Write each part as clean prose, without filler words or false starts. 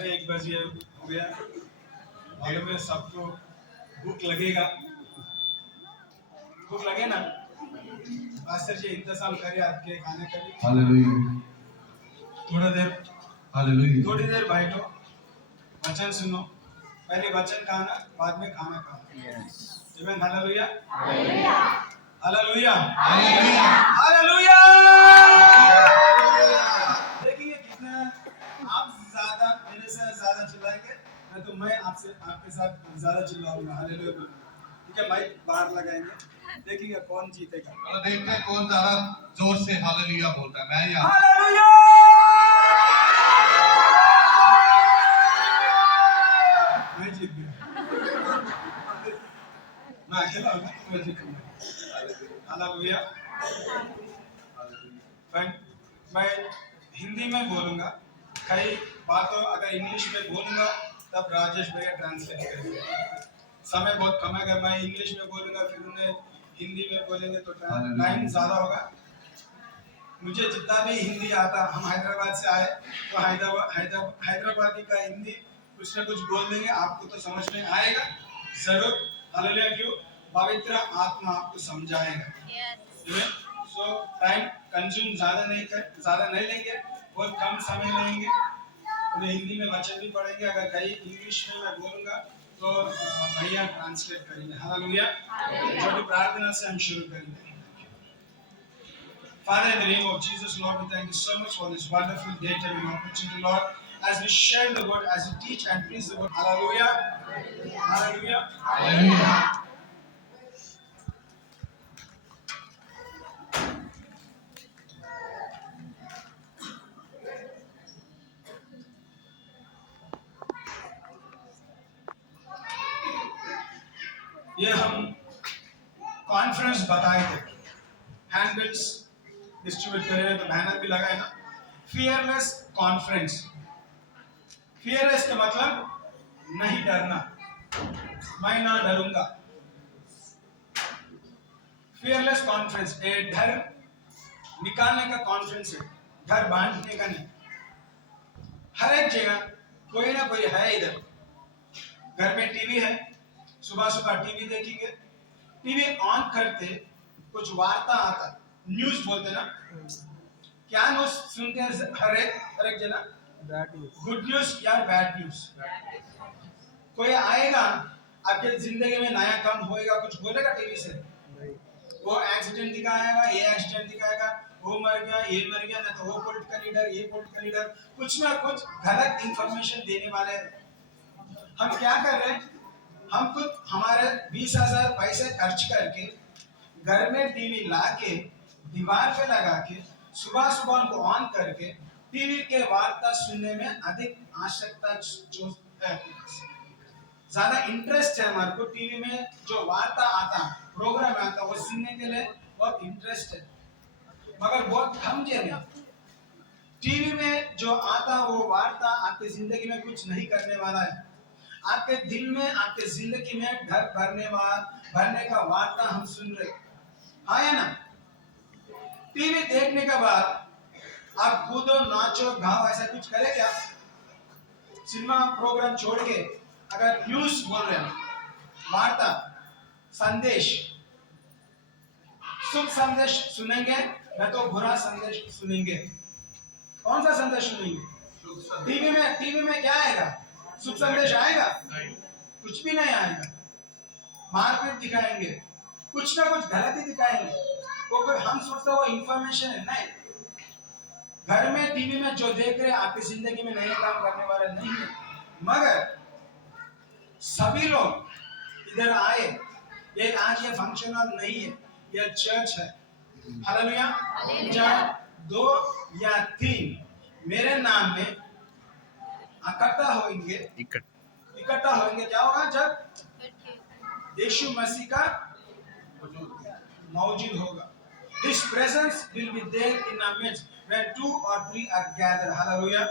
साढ़े 1 बजे हो गया, मालूम है सबको भूख लगेगा, भूख लगे ना। पास्टर जी इंतजाम करिए आपके खाने का भी। हालेलुया, थोड़ी देर बैठो, वचन सुनो, पहले वचन खाना, बाद में खाना खाना। आमीन, हालेलुया, हालेलुया, हालेलुया। देखिए कितना आप ज्यादा मेरे से ज्यादा चिल्लाएंगे ना, तो मैं आपसे आपके साथ ज्यादा चिल्लाऊंगा। हालेलुया, ठीक है, माइक बाहर लगाएंगे, देखिए कौन जीतेगा। चलो देखते हैं कौन ज्यादा जोर से हालेलुया बोलता है। मैं या हालेलुया, मैं जीत गया, मैं अकेला हूँ ना, तो मैं जीतूंगा। हालेलुया। मैं हिंदी में बोलूंगा, कई बातों अगर इंग्लिश में बोलूंगा तब राजेश भैया ट्रांसलेट करेंगे। समय बहुत कम है, अगर मैं इंग्लिश में बोलूंगा फिर उन्हें हिंदी में बोलेंगे तो टाइम ज़्यादा होगा। मुझे जितना भी हिंदी आता, हम हैदराबाद से आए तो हैदराबादी का हिंदी कुछ ना कुछ बोल देंगे, आपको तो समझ में आएगा जरूर। हालेलुया, क्यों? पवित्र आत्मा आपको समझाएगा। सो टाइम कंज्यूम ज़्यादा नहीं लेंगे, बहुत कम समय लेंगे। उन्हें हिंदी में वचन भी पढ़ेंगे, अगर कहीं इंग्लिश में मैं बोलूँगा तो भैया ट्रांसलेट करेंगे। हालेलुया। छोटी प्रार्थना से हम शुरू करेंगे। Father, in the name of Jesus, Lord, we thank you so much for this wonderful daytime and opportunity, Lord, as we share the word, as we teach and preach the word. Hallelujah. Hallelujah. Hallelujah. ये हम conference बताए थे, हैंडबिल्स distribute कर रहे हैं, तो banner भी लगा है ना, फियरलेस कॉन्फ्रेंस। फियरलेस का मतलब नहीं डरना, मैं ना डरूंगा। फियरलेस कॉन्फ्रेंस डर निकालने का कॉन्फ्रेंस है, डर बांटने का नहीं। हर एक जगह कोई ना कोई है। इधर घर में टीवी है, सुबह सुबह टीवी देखेंगे, टीवी ऑन करते कुछ वार्ता आता, न्यूज बोलते ना, क्या न्यूज सुनते हैं हर एक जना? गुड न्यूज या बैड न्यूज? कोई आएगा आपके जिंदगी में नया काम होएगा, कुछ बोलेगा टीवी से? वो एक्सीडेंट दिखाएगा, ये एक्सीडेंट दिखाएगा, वो मर गया, ये मर गया, ना तो वो पॉलिटिकल लीडर, ये पॉलिटिकल लीडर, कुछ ना कुछ गलत इंफॉर्मेशन देने वाले। हम क्या कर रहे हैं? हम खुद हमारे 20,000 पैसे खर्च करके घर में टीवी लाके दीवार पे लगा के सुबह सुबह उनको ऑन करके टीवी के वार्ता सुनने में अधिक आवश्यकता है, ज्यादा इंटरेस्ट है हमारे को। टीवी में जो वार्ता आता, प्रोग्राम आता, वो सुनने के लिए बहुत इंटरेस्ट है, मगर बहुत कम जगह टीवी में जो आता वो वार्ता आपकी जिंदगी में कुछ नहीं करने वाला है। आपके दिल में, आपके जिंदगी में डर भरने का वार्ता हम सुन रहे, हाँ या ना? टीवी देखने के बाद आप कूदो, नाचो, गाओ, ऐसा कुछ करे क्या? सिनेमा प्रोग्राम छोड़ के अगर न्यूज बोल रहे हैं, वार्ता, संदेश, शुभ संदेश सुनेंगे या तो बुरा संदेश सुनेंगे? कौन सा संदेश सुनेंगे? टीवी में क्या आएगा? शुभ संदेश आएगा? कुछ भी नहीं आएगा। मारपीट दिखाएंगे, कुछ ना कुछ गलती दिखाएंगे, वो कोई हम सोचते वो इंफॉर्मेशन है। नहीं, घर में टीवी में जो देख रहे आपकी जिंदगी में नए काम करने वाला नहीं है। मगर सभी लोग इधर आए, ये आज ये फंक्शन हॉल नहीं है, ये चर्च है। हालेलुया। जब 2 या 3 मेरे नाम में इकट्ठा होंगे, क्या होगा? जब यीशु मसीह का मौजूद होगा। His presence will be there in our midst when 2 or 3 are gathered. Hallelujah.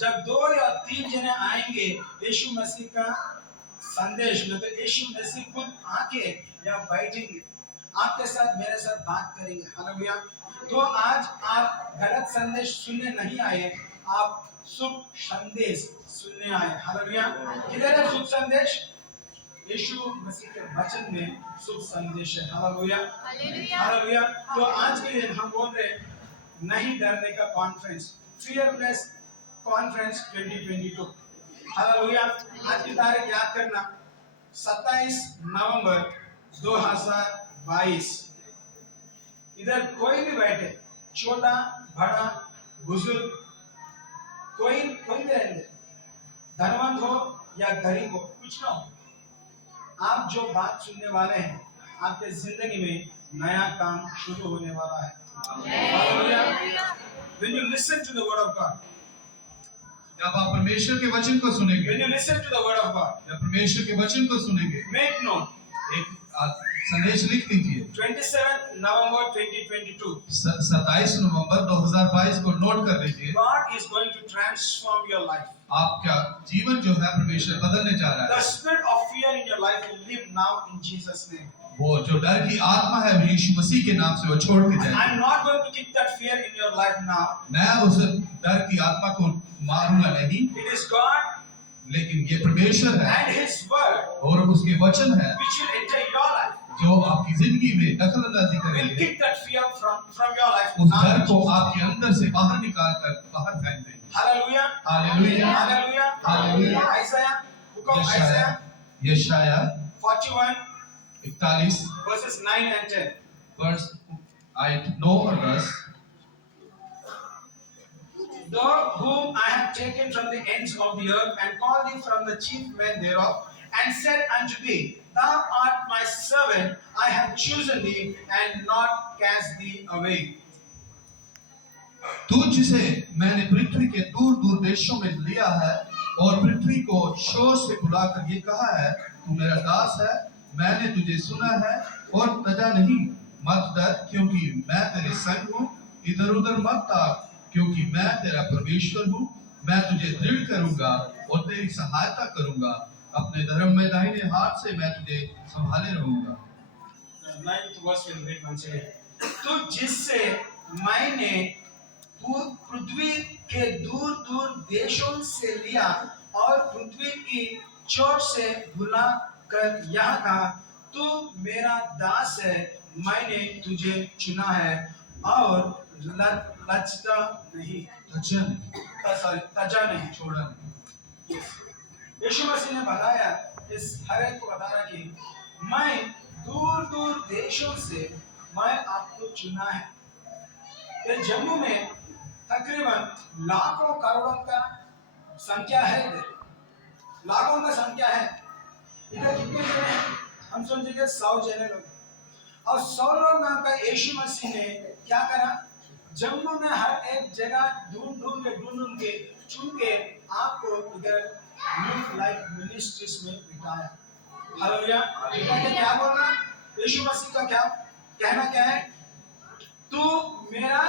जब 2 या 3 जने आएंगे, यीशु मसीह का संदेश में, तो यीशु मसीह खुद आके यहाँ बैठेंगे, आपके साथ, मेरे साथ बात करेंगे। हालेलुया। तो आज आप गलत संदेश सुनने नहीं आए, आप शुभ संदेश सुनने आए। हालेलुया। किधर है शुभ संदेश? यीशु मसीह के वचन में शुभ संदेश है। Hallelujah, hallelujah. तो आज के दिन हम बोल रहे हैं नहीं डरने का कॉन्फ्रेंस, फियरलेस कॉन्फ्रेंस 2022। हालेलुया। आज की तारीख याद करना 27 नवंबर 2022। इधर कोई भी बैठे, छोटा बड़ा बुजुर्ग, कोई कोई भी रहने, धनवंत हो या गरीब हो, कुछ ना हो, आप जो बात सुनने वाले हैं आपके जिंदगी में नया काम शुरू होने वाला है। Hallelujah. When you listen to the word of God, जब आप परमेश्वर के वचन को सुनेंगे, when you listen to the word of God, जब परमेश्वर के वचन को सुनेंगे, make note, एक संदेश लिख लीजिए। 27 नवंबर 2022, 27 नवंबर 2022 को नोट कर लीजिए। God is going to transform your life. आपका जीवन जो है परमेश्वर बदलने जा रहा The है। spirit of fear in your life will leave now in Jesus' name. वो जो डर की आत्मा है यीशु मसीह के नाम से वो छोड़ के जाए। I'm not going to kick that fear in your life now. मैं उस डर की आत्मा को मारूंगा नहीं, It is God लेकिन ये परमेश्वर है and His word और उसके वचन है which will enter your life. जो आपकी जिंदगी में दखल अंदाजी Will करेंगे। kick that fear from your life उस now. डर को आपके अंदर से बाहर निकाल कर बाहर फेंक देंगे। Hallelujah. Hallelujah, Hallelujah. Hallelujah. Isaiah, book of Isaiah यशाया 41 41 verses 9 and 10. वर्स 9 और 10। Thou whom I have taken from the ends of the earth and called thee from the chief men thereof, and said unto thee, Thou art my servant, I have chosen thee and not cast thee away. तू जिसे मैंने पृथ्वी के दूर दूर देशों में लिया है और पृथ्वी को शोर से बुलाकर ये कहा है, तू मेरा दास है, मैंने तुझे सुना है और तजा नहीं, मत डर क्योंकि मैं तेरे संग हूँ, इधर उधर मत ताक क्योंकि मैं तेरा परमेश्वर हूँ, मैं तुझे दृढ़ करूंगा और तेरी सहायता करूंगा, अपने धर्म में दाहिने हाथ से मैं तुझे संभाले रहूंगा। 9th verse will read once again. तो जिससे मैंने पृथ्वी के दूर दूर देशों से लिया और पृथ्वी की चोट से बुला कर यहाँ कहा, तू मेरा दास है, मैंने तुझे चुना है और लज्जा नहीं, तजा नहीं, छोड़ा नहीं। यीशु मसीह ने बताया, इस हर एक को बता रहा कि मैं दूर दूर देशों से मैं आपको चुना है। ये जम्मू में तकरीबन लाखों करोड़ों का संख्या है, इधर लाखों का संख्या है। इधर कितने जने हैं? हम समझेंगे 100 जने लोग, और 100 लोगों का यीशु मसीह ने क्या करा? जम्मू में हर एक जगह ढूंढ के चुन के आपको इधर न्यू लाइफ मिनिस्ट्रीज में बिठाया। हालेलुया। क्या बोल रहा? यीशु मसीह का क्या कहना क्या है? तू मेरा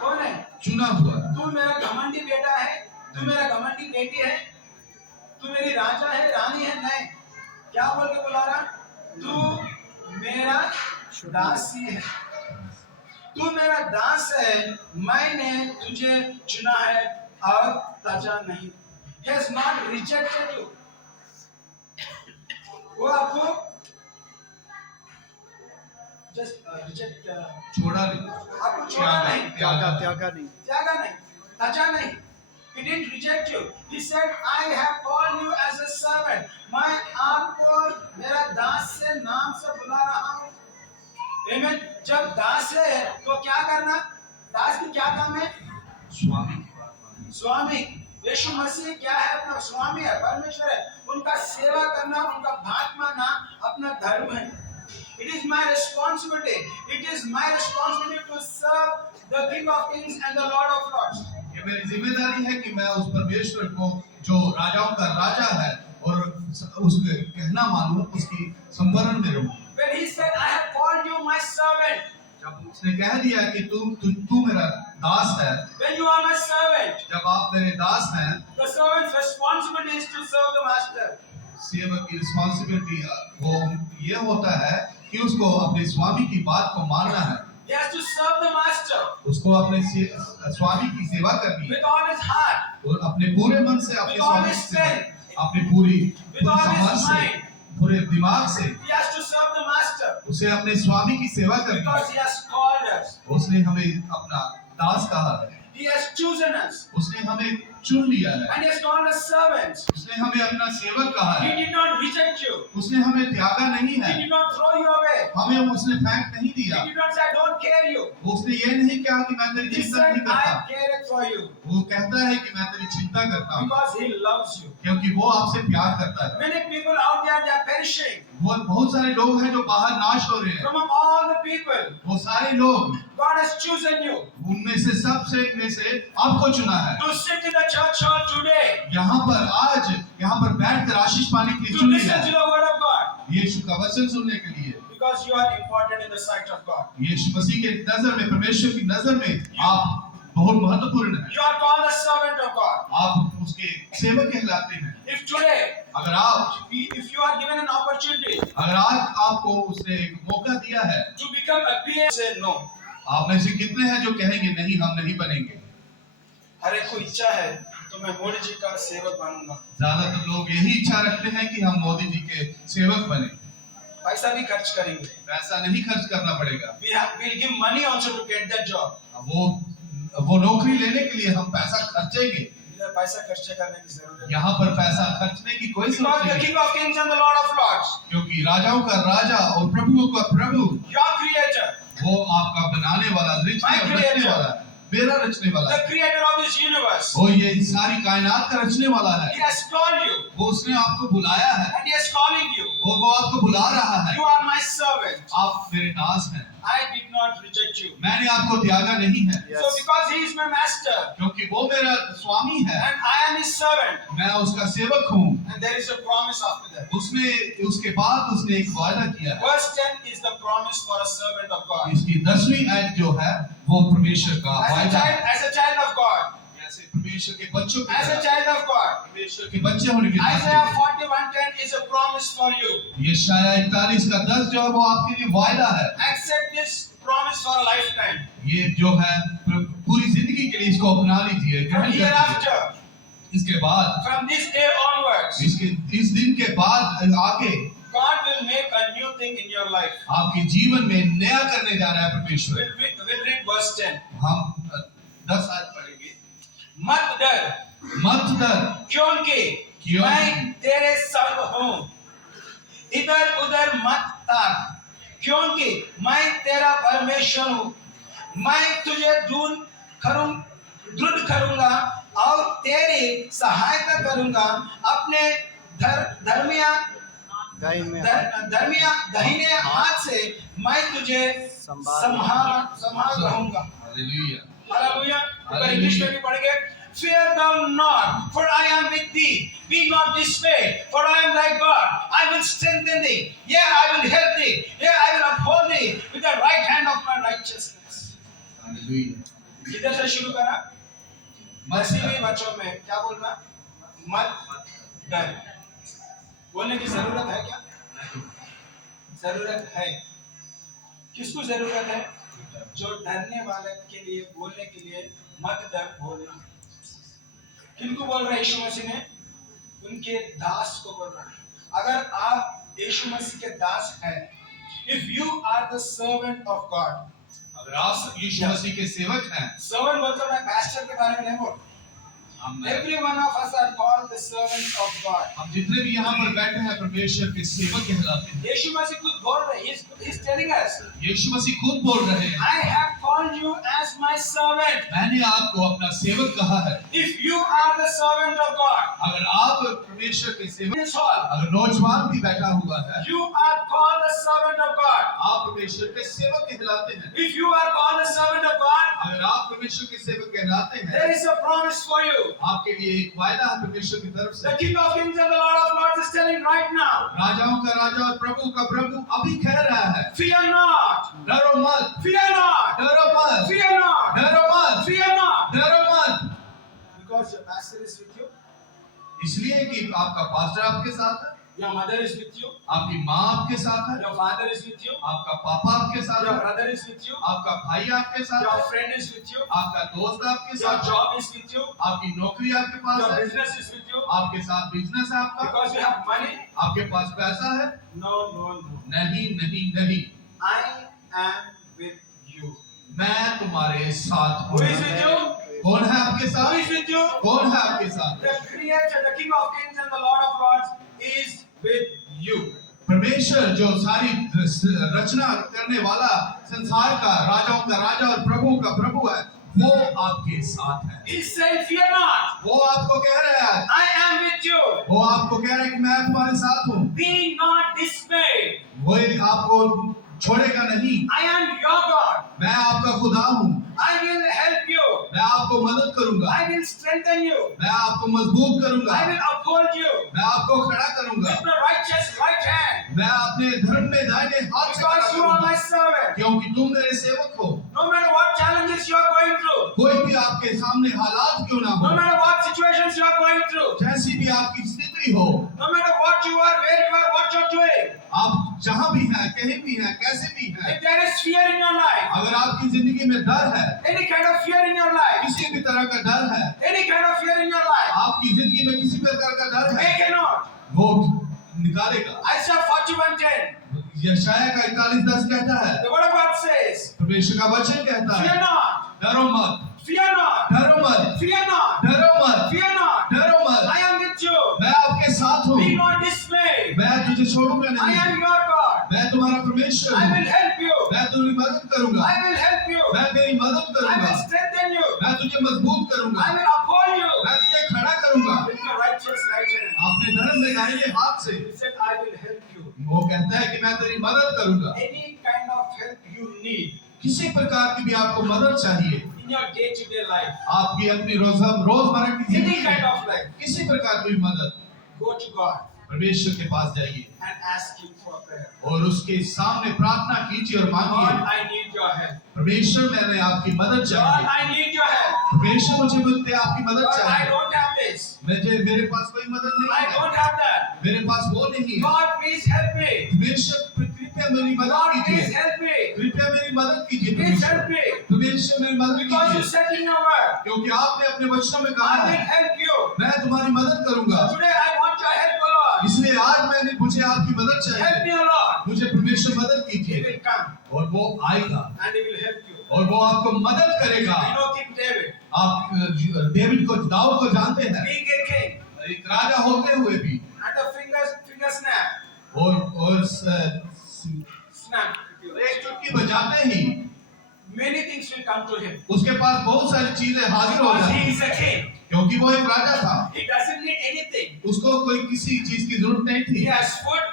कौन है? चुना हुआ। तू मेरा घमंडी बेटा है, तू मेरा घमंडी बेटी है, तू मेरी राजा है, रानी है। नहीं, क्या बोल के बुला रहा? तू मेरा दासी है, तू मेरा दास है, मैंने तुझे चुना है और तजा नहीं। He has not rejected you. वो आपको just reject छोड़ा नहीं, आपको छोड़ा नहीं, त्यागा नहीं, तजा नहीं। He didn't reject you. He said, I have called you as a servant. मैं आपको मेरा दास से नाम से बुला रहा हूँ। Amen. जब दास है तो क्या करना? दास की क्या काम है? स्वामी। यीशु मसीह क्या है? अपना स्वामी है, परमेश्वर है। उनका सेवा करना, उनका बात मानना अपना धर्म है। It is my responsibility. It is my responsibility to serve the King of Kings and the Lord of Lords. ये मेरी जिम्मेदारी है कि मैं उस परमेश्वर को जो राजाओं का राजा है और उसके कहना मानूं, उसकी संवरण में रहूं। When he said, I have called you my servant. जब उसने कह दिया कि तू मेरा दास है, When you are my servant, जब आप मेरे दास हैं, the servant's responsibility is to serve the master. सेवक की रिस्पांसिबिलिटी वो ये होता है कि उसको अपने स्वामी की बात को मानना है। He has to serve the master उसको अपने स्वामी की सेवा करनी है with all his heart, और अपने पूरे मन से अपने with all स्वामी his की सेवा strength, अपनी पूरी with all समझ his से mind. पूरे दिमाग से He has to serve the master उसे अपने स्वामी की सेवा करनी because है he has called us. उसने हमें अपना दास कहा है He has chosen us उसने हमें चुन लिया है and he has called us servants. उसने हमें अपना सेवक कहा He है did not reject you. उसने हमें त्यागा नहीं He है did not throw you away. हमें उसने फेंक नहीं He दिया did not say, I don't care you. उसने ये नहीं कहा कि मैं तेरी He चिंता said, नहीं करता I care for you वो कहता है कि मैं तेरी चिंता करता हूँ because he loves you. क्योंकि वो आपसे प्यार करता है Many people out there, they are perishing. वो बहुत सारे लोग हैं जो बाहर नाश हो रहे हैं From all the people, वो सारे लोग God has chosen you उनमें से सबसे में से आपको चुना है to sit in the church hall today, यहाँ पर आज यहाँ पर बैठकर आशीष पाने के लिए to चुन listen लिया to है the word of God यीशु का वचन सुनने के लिए because you are important in the sight of God. यीशु मसीह के नजर में परमेश्वर की नजर में आप बहुत महत्वपूर्ण हैं You are called a servant of God. आप उसके सेवक कहलाते हैं If today, if you are given an opportunity अगर आज आपको उसने एक मौका दिया है to become a PA, say no. आप में से कितने हैं जो कहेंगे नहीं हम नहीं बनेंगे हर एक को इच्छा है तो मैं मोदी जी का सेवक बनूंगा ज्यादातर लोग यही इच्छा रखते हैं कि हम मोदी जी के सेवक बने पैसा भी खर्च करेंगे पैसा नहीं खर्च करना पड़ेगा we'll give money also to get that job. वो नौकरी लेने के लिए हम पैसा खर्चेंगे इधर पैसा खर्च करने की जरूरत है यहाँ पर पैसा खर्चने की कोई जरूरत because the नहीं King of Kings and the Lord of Lords, क्योंकि राजाओं का राजा और प्रभुओं का प्रभु your creator, वो आपका बनाने वाला My creator. रचने वाला है मेरा रचने वाला the है creator of this universe, वो ये सारी कायनात का रचने वाला है he has called you वो उसने आपको बुलाया है and he is calling you. और वो आपको बुला रहा है You are my servant. आप मेरे दास हैं I did not reject you. मैंने आपको त्यागा नहीं है So because he is my master क्योंकि वो मेरा स्वामी है and I am his servant, मैं उसका सेवक हूँ and there is a promise after that. उसमें उसके बाद उसने एक वादा किया है Verse 10 is the promise for a servant of God. इसकी 10वीं आयत जो है वो परमेश्वर का वादा है As a child of God, जैसे परमेश्वर के बच्चों की as a तरह child of God, परमेश्वर के बच्चे होने के Isaiah नाते 41:10 is a promise for you. ये शाया 41:10 जो है वो आपके लिए वायदा है Accept this promise for a lifetime. ये जो है पूरी जिंदगी के लिए इसको अपना लीजिए From ग्रहण hereafter, कीजिए इसके बाद from this day onwards, इस दिन के बाद आगे God will make a new thing in your life. आपके जीवन में नया करने जा रहा है परमेश्वर We'll read verse 10. हम 10 आयत पढ़ेंगे मत डर मत डर क्योंकि मैं तेरे संग हूँ, इधर उधर मत ताक क्योंकि मैं तेरा परमेश्वर हूँ। मैं तुझे दृढ़ करूंगा और तेरी सहायता करूंगा। अपने दाहिने हाथ से मैं तुझे संभाल रहूंगा। हालेलुया। अगर इंग्लिश में भी पढ़ेंगे, Fear thou not, for I am with thee. Be not dismayed, for I am thy God. I will strengthen thee. Yea, I will help thee. Yea, I will uphold thee with the right hand of my righteousness. इधर से शुरू करा। मसीही बच्चों में क्या बोलना? मत डर। बोलने की जरूरत है क्या? जरूरत है। किसको जरूरत है? जो डरने वाले के लिए बोलने के लिए मत डर बोलना। किनको बोल रहा है यीशु मसीह ने? उनके दास को बोल रहा है। अगर आप यीशु मसीह के दास हैं, if you are the servant of God, अगर आप यीशु मसीह के सेवक हैं, servant बोलते मैं pastor के बारे में नहीं बोल। Every one of us are called the servant of God. हम जितने भी यहाँ पर बैठे हैं परमेश्वर के सेवक कहलाते हैं। यीशु मसीह खुद बोल रहे हैं, he's telling us, यीशु मसीह खुद बोल रहे हैं, I have called you as my servant. मैंने आपको अपना सेवक कहा है। If you are the servant of God, अगर आप परमेश्वर के सेवक, this hall, अगर नौजवान भी बैठा हुआ है, you are called the servant of God. आप परमेश्वर के सेवक कहलाते हैं। If you are called the servant of God, अगर आप परमेश्वर के सेवक कहलाते हैं, there is a promise for you. आपके लिए एक वायदा है परमेश्वर की तरफ से। The King of Kings and the Lord of Lords is telling right now, राजाओं का राजा और प्रभु का प्रभु अभी कह रहा है, fear not, डरो मत, fear not, डरो मत, fear not, डरो मत, fear not, डरो मत, because your master is with you. इसलिए कि आपका पास्टर आपके साथ है। Your mother is with you. आपकी माँ आपके साथ है, Your father is with you. आपका पापा आपके साथ Your है, brother is with you. आपका भाई आपके साथ Your है, friend is with you. आपका दोस्त आपके Your साथ है, job is with you. आपकी नौकरी आपके पास Your है, business is with you. आपके साथ बिजनेस है आपका, Because you have money. आपके पास पैसा है। No, no, no. नहीं नहीं नहीं, I am with you. मैं तुम्हारे साथ Who हूँ। is with you? कौन है आपके Who साथ? is with you? कौन है आपके साथ? The Creator, the King of Kings and the Lord of Lords is with you. परमेश्वर जो सारी रचना करने वाला, संसार का, राजाओं का राजा और प्रभु का प्रभु है, वो आपके साथ है। He said, "Fear not. वो आपको कह रहा है, I am with you. वो आपको कह रहा है कि मैं तुम्हारे साथ हूँ। Be not dismayed. वो आपको छोड़ेगा नहीं। I am your God. मैं आपका खुदा हूँ। I will help you. मैं आपको मदद करूंगा। I will strengthen you. मैं आपको मजबूत करूंगा। I will uphold you मैं आपको खड़ा करूंगा। with my righteous right hand. मैं अपने धर्म में दाहिने हाथ से खड़ा Because you are करूंगा, my servant. क्योंकि तुम मेरे सेवक हो। No matter what challenges you are going through, कोई भी आपके सामने हालात क्यों ना हो, no matter what situations you are going through, जैसी भी आपकी स्थिति हो, no matter what you are, where you are, what you're doing, आप जहाँ भी हैं, कहीं भी हैं, कैसे भी हैं, if there is fear in your life, अगर आपकी जिंदगी में डर है, any kind of fear in your life, किसी भी तरह का डर है, any kind of fear in your life, आपकी जिंदगी में किसी प्रकार का डर है, make a note. वो निकालेगा। Isaiah 41:10. यशाया का 41:10 कहता है, The word of God says, परमेश्वर का वचन कहता "Fear है, not, डरो मत, fear not, डरो मत, fear not, डरो मत, fear not. डरो मत, I am with you. मैं आपके साथ हूँ, Be not dismayed. मैं तुझे छोड़ूंगा I नहीं, am your God. मैं तुम्हारा परमेश्वर I हूँ, will help you. मैं तुम्हारी मदद करूंगा, I will help you. मैं तेरी मदद I करूंगा, will strengthen you. मैं तुझे मजबूत करूंगा, I will uphold you मैं तुझे खड़ा करूंगा with your righteous right hand." अपने धर्म में दाहिने हाथ से। He said, "I will help you." वो कहता है कि मैं तेरी मदद करूंगा। Any kind of help you need किसी प्रकार की भी आपको मदद चाहिए, in your day-to-day life, आपकी अपनी रोजमर्रा की any जिंदगी kind में of life, किसी प्रकार की भी मदद, go to God परमेश्वर के पास जाइए and ask Him for prayer. और उसके सामने प्रार्थना कीजिए और God, मांगिए, I need your help. परमेश्वर मैंने आपकी मदद God, चाहिए, I need your help. परमेश्वर मुझे आपकी मदद God, I चाहिए, don't have this. मेरे पास कोई मदद नहीं I है, don't have that. मेरे पास वो नहीं है। God, please help me. परमेश्वर कृपया मेरी मदद God, please कीजिए, help me. कृपया मेरी मदद कीजिए Please परमेश्वर, help me. परमेश्वर मेरी मदद Because you कीजिए, said in your word, क्योंकि आपने अपने वचनों में कहा I will है help you. मैं तुम्हारी मदद करूंगा। Today I want your help, O Lord. इसलिए आज मुझे आपकी मदद Help चाहिए, me, O Lord. मुझे परमेश्वर मदद He कीजिए will come और वो आएगा and He will help you. और वो आपको मदद करेगा। You know King David, आप डेविड को, दाऊद को जानते हैं, being a king, एक राजा होते हुए भी and the finger snap, और snap. एक चुटकी बजाते ही Many things will come to him उसके पास बहुत सारी चीजें हाजिर हो because जाती he हैं, is a king. क्योंकि वो एक राजा था, He doesn't need anything. उसको कोई किसी चीज की जरूरत नहीं He थी, has food,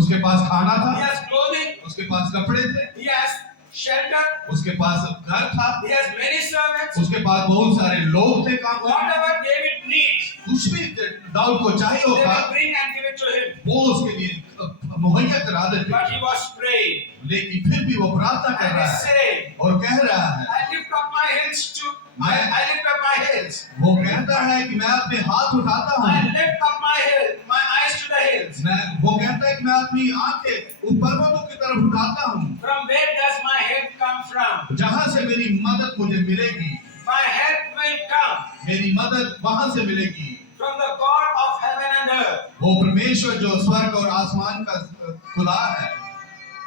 उसके पास खाना he था, has clothing, उसके पास कपड़े थे, he has shelter, उसके पास घर था, he has many servants. उसके पास बहुत सारे लोग थे काम करने, Whatever David needs, कुछ भी दाऊद को चाहिए they होता will bring and give it to him. वो उसके लिए मुहैया करा देते, But he was praying लेकिन फिर भी वो प्रार्थना कर and रहा he है said, और कह रहा है, I lift up my hands to, I lift up my hands. वो कहता है कि मैं अपने हाथ उठाता I हूँ, lift up my head, my eyes to the hills. वो कहता है कि मैं अपनी आंखें ऊपर पर्वतों की तरफ उठाता हूँ, From where does my help come from? जहाँ से मेरी मदद मुझे मिलेगी, My help will come मेरी मदद वहां से मिलेगी, from the God of heaven and earth. वो परमेश्वर जो स्वर्ग और आसमान का खुदा है,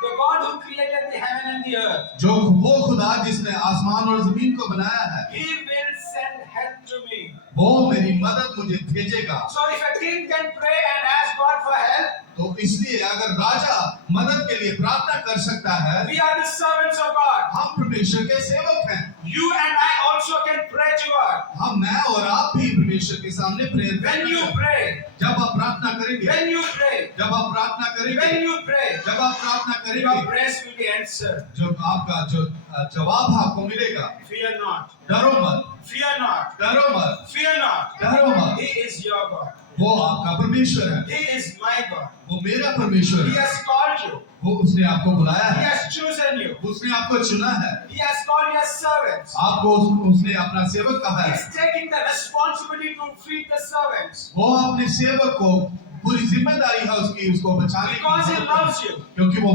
The God who created the heaven and the earth. जो वो खुदा जिसने आसमान और जमीन को बनाया है, He will send help to me. वो मेरी मदद मुझे भेजेगा। So if a king can pray and ask God for help, तो इसलिए अगर राजा मदद के लिए प्रार्थना कर सकता है, we are the servants of God. हम परमेश्वर के सेवक हैं, You and I also can pray to God. हम, मैं और आप भी परमेश्वर के सामने प्रेरित When you हैं। pray, जब आप प्रार्थना करेंगे, when you pray, जब आप प्रार्थना करेंगे, when you pray, जब आप प्रार्थना your करेंगे, prayers will be answered. जो आपका जो जवाब आपको मिलेगा, Fear not. डरो मत, Fear not. डरो मत, Fear not. डरो मत, He is your God. वो आपका परमेश्वर है, He is my God. वो मेरा परमेश्वर He है, has called you. वो उसने आपको बुलाया He है, has chosen you. उसने आपको चुना है, He has called your servants. आपको उसने अपना सेवक कहा है, He's taking the responsibility to feed the servants. वो अपने सेवक को पूरी जिम्मेदारी है उसकी उसको बचाने because He की, loves you. क्योंकि वो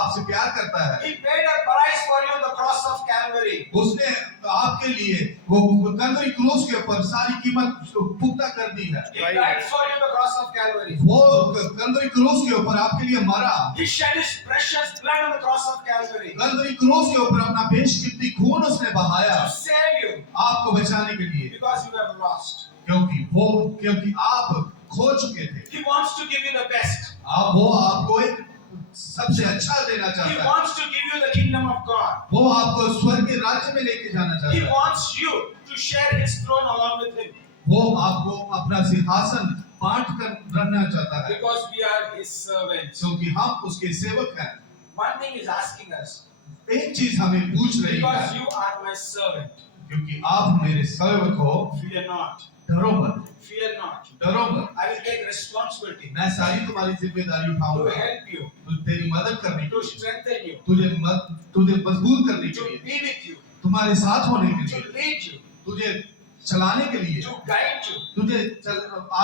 आपसे प्यार करता है। He paid a price for you on the cross of Calvary. उसने आपके लिए वो कलवरी क्रूस के ऊपर सारी कीमत पुख्ता कर दी है। He died for you on the cross of Calvary. वो कलवरी क्रूस के ऊपर आपके लिए मरा। He shed His precious blood on the cross of Calvary Kalvari क्रूस के ऊपर अपना बेशकीमती खून उसने बहाया to save you आपको बचाने के लिए, because you were lost. क्योंकि आप खो चुके थे। He wants to give you the best. वो आपको एक सबसे अच्छा देना He चाहता है। wants to give you the kingdom of God. वो आपको स्वर्ग के राज्य में लेके जाना He चाहता है। wants you to share His throne along with Him वो आपको अपना सिंहासन बांट कर रखना चाहता है, because we are His servants. क्योंकि हम उसके सेवक हैं। One thing is asking us, एक चीज हमें पूछ रही because है, you are my servant, क्योंकि आप मेरे सेवक हो, fear not, डरो मत, fear not. डरो मत। I will take responsibility मैं सारी तुम्हारी जिम्मेदारी to उठाऊंगा, help you, तेरी मदद करने के to लिए, strengthen you, तुझे मजबूत करने के to लिए, be with you, तुम्हारे साथ होने के to लिए, lead you, तुझे चलाने के लिए, to guide you. तुझे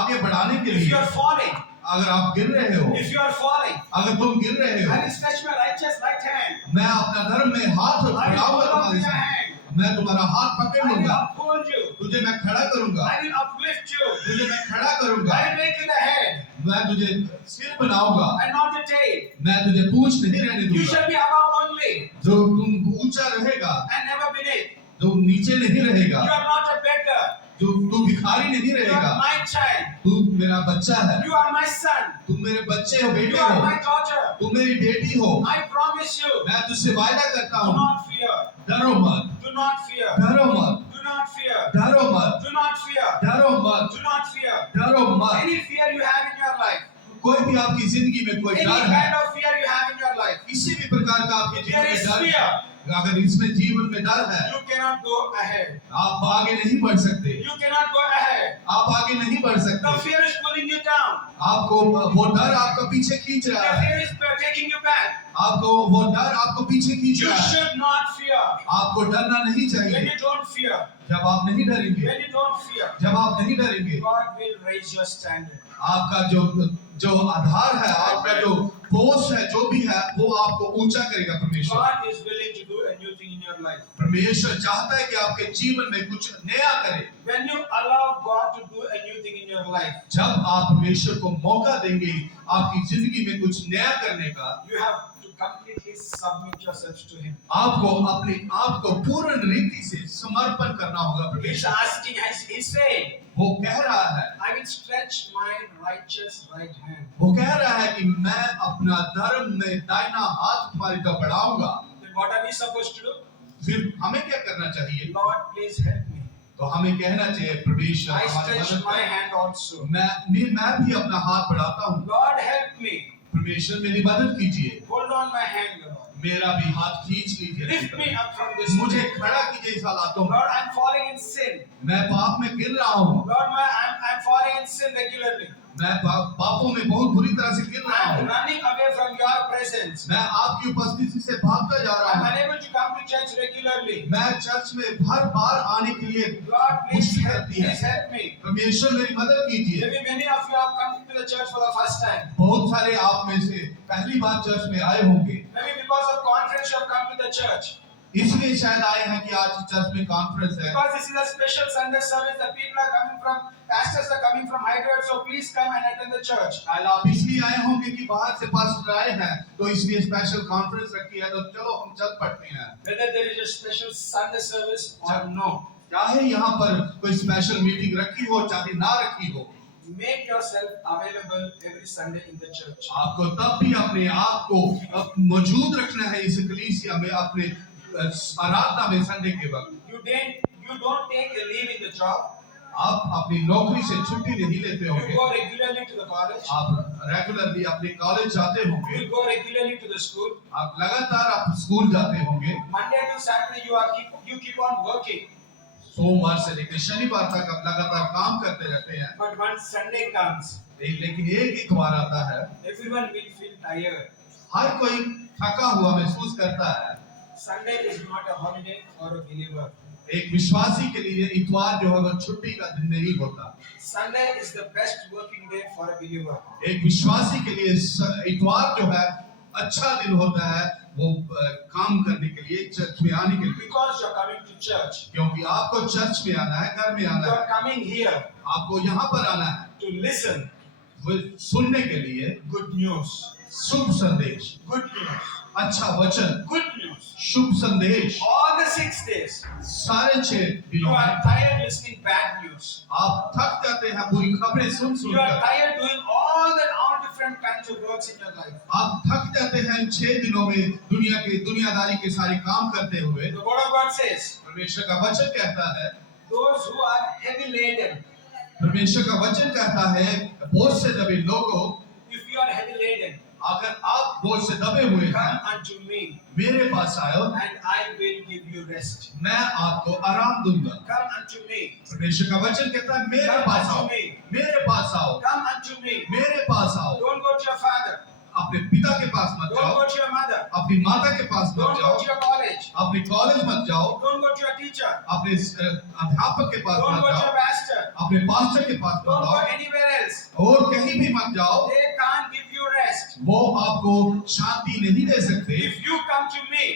आगे बढ़ाने के If लिए। you are falling, अगर आप गिर रहे हो, if you are falling, अगर तुम गिर रहे I हो, will stretch my righteous right hand. मैं अपना धर्म में हाथ I will बढ़ाऊंगा hold on to तुम्हारे your साथ, hand. मैं तुम्हारा हाथ पकड़ I will लूंगा, uphold you. तुझे मैं खड़ा करूंगा, I will uplift you. तुझे मैं खड़ा करूंगा, I will make you the head मैं तुझे सिर बनाऊंगा, and not the tail. मैं तुझे पूंछ नहीं रहने You दूंगा। shall be above only जो तुम ऊंचा रहेगा, and never beneath. जो नीचे नहीं रहेगा, You are not a beggar. जो तू भिखारी नहीं You रहेगा, are my child. तू मेरा बच्चा है, You are my son. तुम मेरे बच्चे हो, You बेटे are हो, my daughter. तुम मेरी बेटी हो। I promise you. मैं तुझसे वायदा करता Do हूँ, not fear. डरो मत, Do not fear. डरो मत, Do not fear. डरो मत, Do not fear. डरो मत, Do not fear. डरो मत। Any fear you have in your life, कोई भी आपकी जिंदगी में कोई any डर है, kind of fear you have in your life, किसी भी प्रकार का आपके जीवन there में is डर fear. है, अगर इसमें जीवन में डर है, You cannot go ahead. आप आगे नहीं बढ़ सकते, You cannot go ahead. आप आगे नहीं बढ़ The सकते। fear is pulling you down. आपको वो डर आपको पीछे खींच The रहा है, fear is taking you back. आपको वो डर आपको पीछे खींच You रहा है। should not fear. आपको डरना नहीं When चाहिए। you don't fear, जब आप नहीं डरेंगे, when you don't fear, जब आप नहीं डरेंगे, God will raise your standard. आपका जो आधार है, आपका जो पोस्ट है, जो भी है, वो आपको ऊंचा करेगा। परमेश्वर God is willing to do a new thing in your life. परमेश्वर चाहता है कि आपके जीवन में कुछ नया करे। When you allow God to do a new thing in your life, जब आप परमेश्वर को मौका देंगे आपकी जिंदगी में कुछ नया करने का, you have to completely submit yourselves to Him. आपको अपने आप को पूर्ण रीति से समर्पण करना होगा। He's परमेश्वर asking, He's saying, वो कह रहा है, I will stretch my righteous right hand. वो कह रहा है कि मैं अपना धर्म में दाहिना हाथ तुम्हारी तरफ बढ़ाऊंगा। Then what are we supposed to do? फिर हमें क्या करना चाहिए? Lord, please help me. तो हमें कहना चाहिए, परमेश्वर I हमारी stretch मदद my करें। hand also. मैं भी अपना हाथ बढ़ाता हूँ। Lord, help me. परमेश्वर मेरी मदद कीजिए, Hold on my hand, Lord. मेरा भी हाथ खींच लीजिए, Lift me up from this. मुझे खड़ा कीजिए इस हालातों में। Lord, I'm falling in sin. मैं पाप में गिर रहा हूँ, Lord, I'm falling in sin regularly. मैं पापों में बहुत बुरी तरह से गिर रहा I'm हूँ। running away from your presence. मैं आपकी उपस्थिति से भागता जा रहा I'm हूँ। unable to come to church regularly. मैं चर्च में हर बार आने के लिए Lord, please मुश्किल help, करती है। please help me. परमेश्वर मेरी मदद कीजिए। Maybe many of you have come to the church for the first time. बहुत सारे आप में से पहली बार चर्च में आए होंगे, Maybe because of conference you have come to the church. इसलिए शायद आए हैं कि आज चर्च में कॉन्फ्रेंस है। Because this is a special Sunday service, the people are coming from, pastors are coming from Hyderabad, so please come and attend the church. शायद आप इसलिए आए होंगे कि बाहर से पास्टर आए हैं, तो इसलिए स्पेशल कॉन्फ्रेंस रखी है, तो चलो हम चल पड़ते हैं। Whether there is a special Sunday service or no, चाहे यहाँ पर कोई स्पेशल मीटिंग रखी हो, चाहे ना रखी हो, make yourself available every Sunday in the church. आपको तब भी अपने आप को मौजूद रखना है इस कलीसिया में, अपने आराधना में संडे के वक्त। You don't take a leave in the job. आप अपनी नौकरी से छुट्टी नहीं लेते You होंगे, go regularly to the college. आप रेगुलरली अपने कॉलेज जाते होंगे, You go regularly to the school. आप लगातार आप स्कूल जाते होंगे। Monday to Saturday you keep on working. सोमवार से लेकर शनिवार तक आप लगातार काम करते रहते हैं, But once Sunday comes, लेकिन एक बार आता है, everyone will feel tired. हर कोई थका हुआ महसूस करता है। Sunday is not a holiday for a believer. एक विश्वासी के लिए इतवार जो है वो छुट्टी का दिन नहीं होता। Sunday is the best working day for a believer. एक विश्वासी के लिए इतवार जो है अच्छा दिन होता है वो काम करने के लिए, चर्च में आने के लिए। Because you're coming to church. क्योंकि आपको चर्च में आना है, घर में आना You're है, coming here आपको यहाँ पर आना है to listen. वो सुनने के लिए Good news. शुभ संदेश, Good news. अच्छा वचन, Good news. शुभ संदेश। All the 6 days. सारे 6 You दिनों are में tired listening bad news. आप थक जाते हैं बुरी खबरें सुन You are कर। tired doing all different kinds of works in your life. आप थक जाते हैं इन 6 दिनों में दुनियादारी के सारे काम करते हुए। The word of God says, परमेश्वर का वचन कहता है, those who are heavy laden, परमेश्वर का वचन कहता है बोझ से दबे लोगों, if you are heavy laden, अगर आप बोझ से दबे हुए हैं, come unto me मेरे पास आओ, and I will give you rest. मैं आपको आराम दूंगा। Come unto me. परमेश्वर का वचन कहता है मेरे पास आओ, मेरे पास आओ, Come unto me. मेरे पास आओ। Don't go to your father. अपने पिता के पास मत Don't जाओ, go to your mother. अपनी माता के पास Don't मत go जाओ, to your college. अपने कॉलेज मत जाओ, Don't go to your teacher. अपने अध्यापक के पास Don't मत go to जाओ, your pastor. अपने पास्टर के पास मत Don't go जाओ, anywhere else. और कहीं भी मत जाओ। They can't give you rest. वो आपको शांति नहीं दे सकते। If you come to me,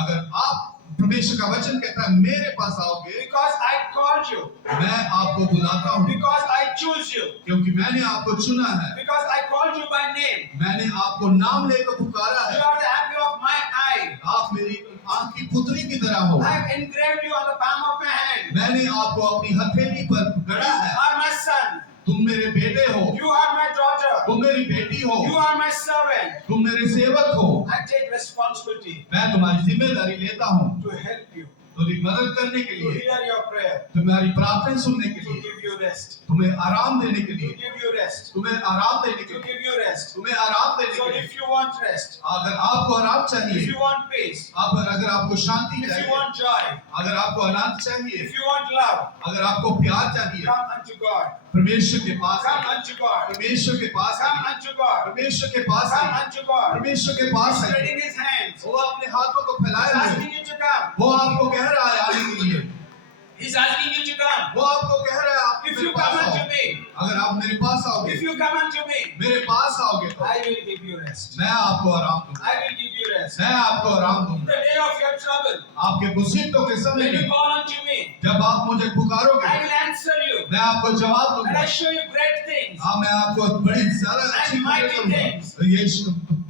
अगर आप, परमेश्वर का वचन कहता है मेरे पास आओगे, because I called you, मैं आपको बुलाता हूँ, because I choose you, क्योंकि मैंने आपको चुना है, because I called you by name. मैंने आपको नाम लेकर पुकारा You है। are the apple of my eye. आप मेरी आँख की पुतली की तरह हो। I have engraved you on the palm of my hand. मैंने आपको अपनी हथेली पर You गढ़ा है। are my son. तुम मेरे बेटे हो, You are my daughter. तुम मेरी बेटी हो, You are my servant. तुम मेरे सेवक हो। I take responsibility मैं तुम्हारी जिम्मेदारी लेता हूँ, to help you, तुम्हारी मदद करने के to लिए, hear your prayer, तुम्हारी प्रार्थना सुनने के to लिए, give you rest, तुम्हें आराम देने के to लिए, give you rest, तुम्हें आराम देने के to लिए, give you rest. तुम्हें आराम देने So के लिए। if you want rest, अगर आपको आराम if चाहिए, you want peace, अगर आपको शांति if you चाहिए, want joy, अगर आपको आनंद चाहिए, if you want love, अगर आपको प्यार चाहिए, come unto God. परमेश्वर के पास Come आइए, unto God. परमेश्वर के पास Come आइए, unto God. परमेश्वर के पास Come आइए, unto God. परमेश्वर के पास आइए। Spreading his hands. वो अपने हाथों को He's फैलाए हुए, asking you to come. वो आपको कह रहा है आने के लिए, He's asking you to come. वो आपको कह रहा है आप If मेरे you पास come आओ। unto me, अगर आप मेरे पास आओगे, if you come unto me, मेरे पास आओगे तो I will give you rest. मैं आपको आराम दूंगा, I will give you rest. मैं आपको आराम The दूंगा। day of your trouble, आपके मुसीबतों के समय when you में call unto me, जब आप मुझे पुकारोगे, I will answer you. मैं आपको जवाब And दूंगा। I show you great things. हाँ, मैं आपको बड़ी ज्यादा अच्छी And mighty खबरें things. करूंगा। ये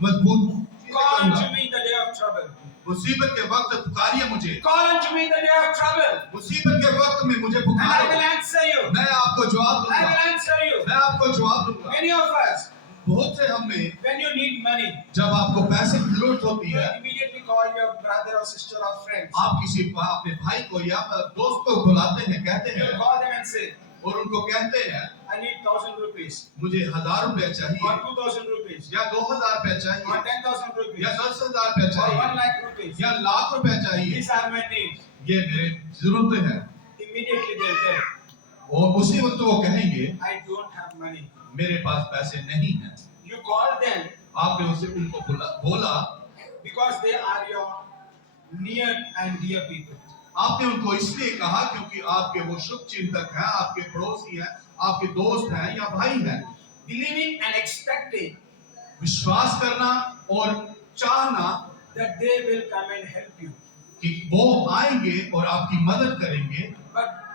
मजबूत चीजें Call करूंगा। unto me in the day of trouble. मुसीबत के वक्त पुकारिए मुझे, Call unto me in the day of trouble. मुसीबत के वक्त में मुझे And I will Pukaro, answer you. मैं आपको जवाब I दूंगा, will answer you. मैं आपको जवाब दूंगा। Many of us, बहुत से हम में when you need money, जब आपको पैसे की जरूरत होती you है, immediately call your brother or sister or friends. आप किसी अपने भाई को या दोस्त को बुलाते हैं, कहते You हैं call them and say, और उनको कहते हैं I need 1,000 rupees मुझे 1000 रुपया or चाहिए 2,000 rupees या 2000 रुपया or चाहिए 10,000 rupees या 10,000 रुपया or चाहिए 1 lakh rupees. या लाख रुपया चाहिए। These are my needs. ये मेरे जरूरतें हैं। Immediately they'll tell, और उसी वक्त वो कहेंगे I don't have money. मेरे पास पैसे नहीं हैं। You call them आपने उसे उनको बोला, because they are your near and dear people. आपने उनको इसलिए कहा क्योंकि आपके वो शुभ चिंतक हैं, आपके पड़ोसी हैं, आपके दोस्त हैं या भाई हैं। Believing and expecting विश्वास करना और चाहना that they will come and help you. कि वो आएंगे और आपकी मदद करेंगे,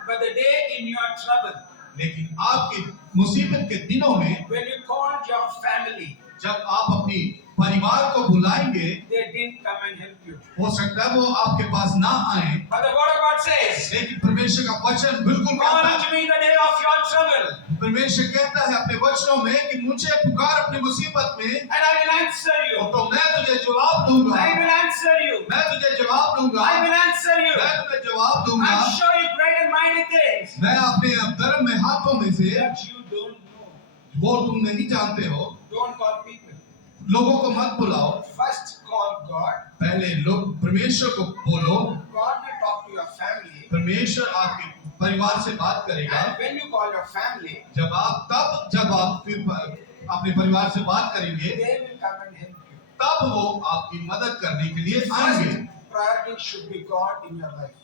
But the day in your trouble, लेकिन आपकी मुसीबत के दिनों में when you called your family, जब आप अपनी परिवार को बुलाएंगे, they didn't come and help you. हो सकता है वो आपके पास ना आए, But the word of God says, लेकिन परमेश्वर का वचन बिल्कुल call कहता unto है, me in the day of your trouble, परमेश्वर कहता है अपने वचनों में कि मुझे पुकार अपनी मुसीबत में and I will answer you. तो मैं तुझे जवाब दूंगा, I will answer you. मैं तुझे जवाब दूंगा, I will answer you. मैं तुझे जवाब दूंगा। I'll show you great and mighty things मैं अपने धर्म में हाथों में से that you don't know. वो तुम नहीं जानते हो। Don't call people. लोगों को मत बुलाओ, First call God. पहले लोग परमेश्वर को बोलो। God will talk to your family. परमेश्वर आपके परिवार से बात करेगा। And when you call your family, जब आप फिर अपने परिवार से बात करेंगे, they will come and help you. तब वो आपकी मदद करने के लिए आएंगे। First priority should be God in your life.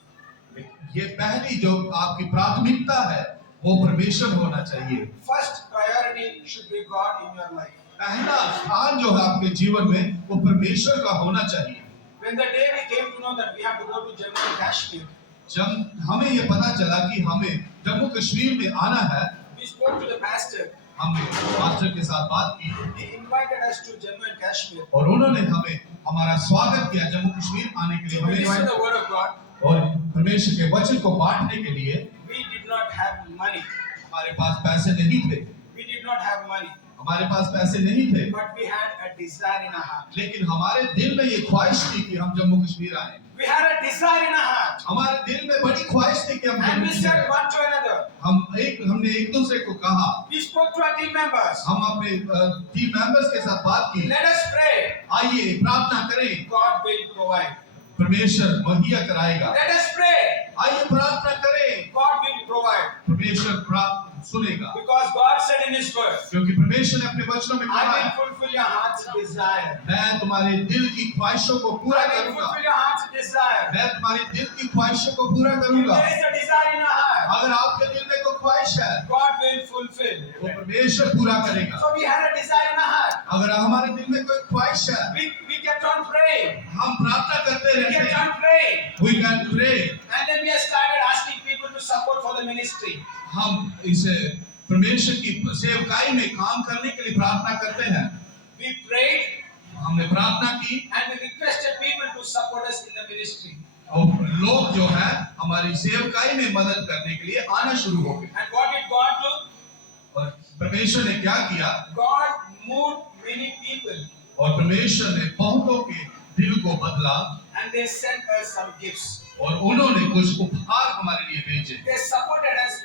ये पहली जो आपकी प्राथमिकता है वो परमेश्वर होना चाहिए। First priority should be God in your life. पहला स्थान जो है आपके जीवन में वो परमेश्वर का होना चाहिए। When the day we came to know that we have to go to Jammu and Kashmir, जब हमें ये पता चला कि हमें जम्मू कश्मीर में आना है, we spoke to the pastor. हमने मास्टर के साथ बात की He invited us to Jammu and Kashmir और उन्होंने हमें हमारा स्वागत किया जम्मू कश्मीर आने के लिए। to हमें minister invite the word of God. और परमेश्वर के वचन को बांटने के लिए। We did not have money. हमारे पास पैसे नहीं थे, We did not have money, हमारे पास पैसे नहीं थे, but we had a desire in our heart. लेकिन हमारे दिल में ये ख्वाहिश थी कि हम जम्मू कश्मीर आए। We had a desire in our heart. हमारे दिल में बड़ी ख्वाहिश थी कि हम And Jammu we Kashmir said आए। one to another. हमने एक दूसरे को कहा, We spoke to our team members. हम अपने टीम मेंबर्स के साथ बात की, Let us pray. आइए प्रार्थना करें, God will provide. परमेश्वर मुहैया कराएगा। Let us pray. आइए प्रार्थना करें, God will provide. परमेश्वर प्रार्थना सुनेगा, Because God said in His word, क्योंकि परमेश्वर ने अपने वचनों में कहा I है, will fulfill your heart's desire. मैं तुम्हारे दिल की ख्वाहिशों को पूरा I will करूंगा, fulfill your heart's desire. मैं तुम्हारे दिल की ख्वाहिशों को पूरा If करूंगा। there is a desire in our heart, अगर आपके दिल में कोई ख्वाहिश है God will fulfill. वो परमेश्वर पूरा करेगा। So we had a desire in our heart. अगर हमारे दिल में कोई ख्वाहिश है, We kept on praying. हम प्रार्थना करते We रहते kept हैं। on praying. We can pray. And then we have started asking people to support for the ministry. हम इसे परमेश्वर की सेवकाई में काम करने के लिए प्रार्थना करते हैं। We prayed हमने प्रार्थना की and we requested people to support us in the ministry. और लोग जो है हमारी सेवकाई में मदद करने के लिए आना शुरू हो गए। And what did God do? और परमेश्वर ने क्या किया? God moved many people और परमेश्वर ने बहुतों के दिल को बदला and they sent us some gifts. और उन्होंने कुछ उपहार हमारे लिए भेजे They supported us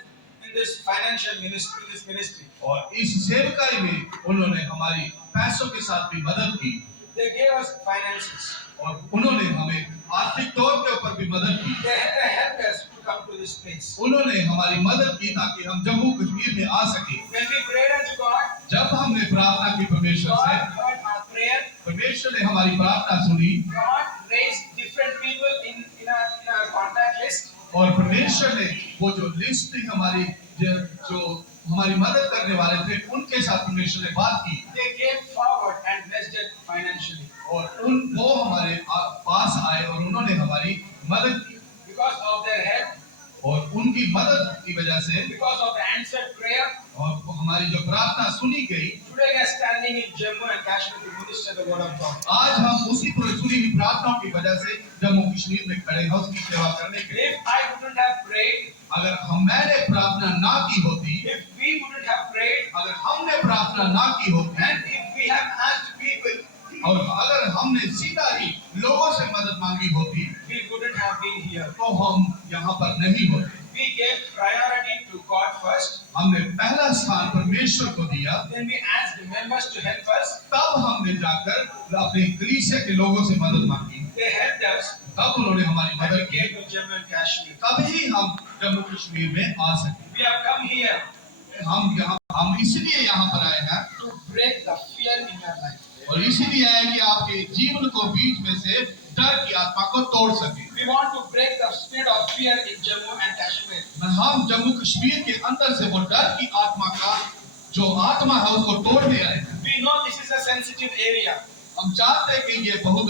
in this financial ministry, और इस सेवकाई में उन्होंने हमारी पैसों के साथ भी मदद की They gave us finances. और उन्होंने हमें आर्थिक तौर के ऊपर भी मदद की। They helped us to come to this place. उन्होंने हमारी मदद की ताकि हम जम्मू कश्मीर में आ सके। When we prayed unto God, जब हमने प्रार्थना की परमेश्वर God से, heard our prayer. परमेश्वर ने हमारी प्रार्थना सुनी God raised different people in our contact list. और परमेश्वर ने वो जो लिस्ट थी हमारी जो हमारी मदद करने वाले थे उनके साथ परमेश्वर ने बात की। They came forward and blessed us financially. और वो हमारे पास आए और उन्होंने हमारी मदद की Because of their help, और उनकी मदद की वजह से because of the answered prayer, और हमारी जो प्रार्थना सुनी गई, today we are standing in Jammu and Kashmir to minister the word of God. आज हम उसी सुनी हुई प्रार्थनाओं की वजह से जम्मू कश्मीर में खड़े हैं उसकी सेवा करने के लिए। If I wouldn't have prayed, अगर मैंने प्रार्थना ना की होती, if we wouldn't have prayed, अगर हमने प्रार्थना ना की होती and if we have asked people, और अगर हमने सीधा ही लोगों से मदद मांगी होती we wouldn't have been here. तो हम यहाँ पर नहीं होते। We gave priority to God first, हमने पहला स्थान परमेश्वर को दिया, then we asked the members to help us. तब हमने जाकर अपने कलीसिया के लोगों से मदद मांगी, They helped us, तब उन्होंने हमारी and we मदद की, came to Jammu and Kashmir. तभी हम जम्मू कश्मीर में आ सके। We have come here हम इसलिए यहाँ पर आए हैं to break the fear in your life. और इसीलिए आए कि आपके जीवन को बीच में से डर की आत्मा को तोड़ सके। We want to break the spirit of fear in Jammu and Kashmir. हम जम्मू कश्मीर के अंदर से वो डर की आत्मा का जो आत्मा है उसको तोड़ने आए हैं। We know this is a sensitive area. हम जानते हैं कि ये बहुत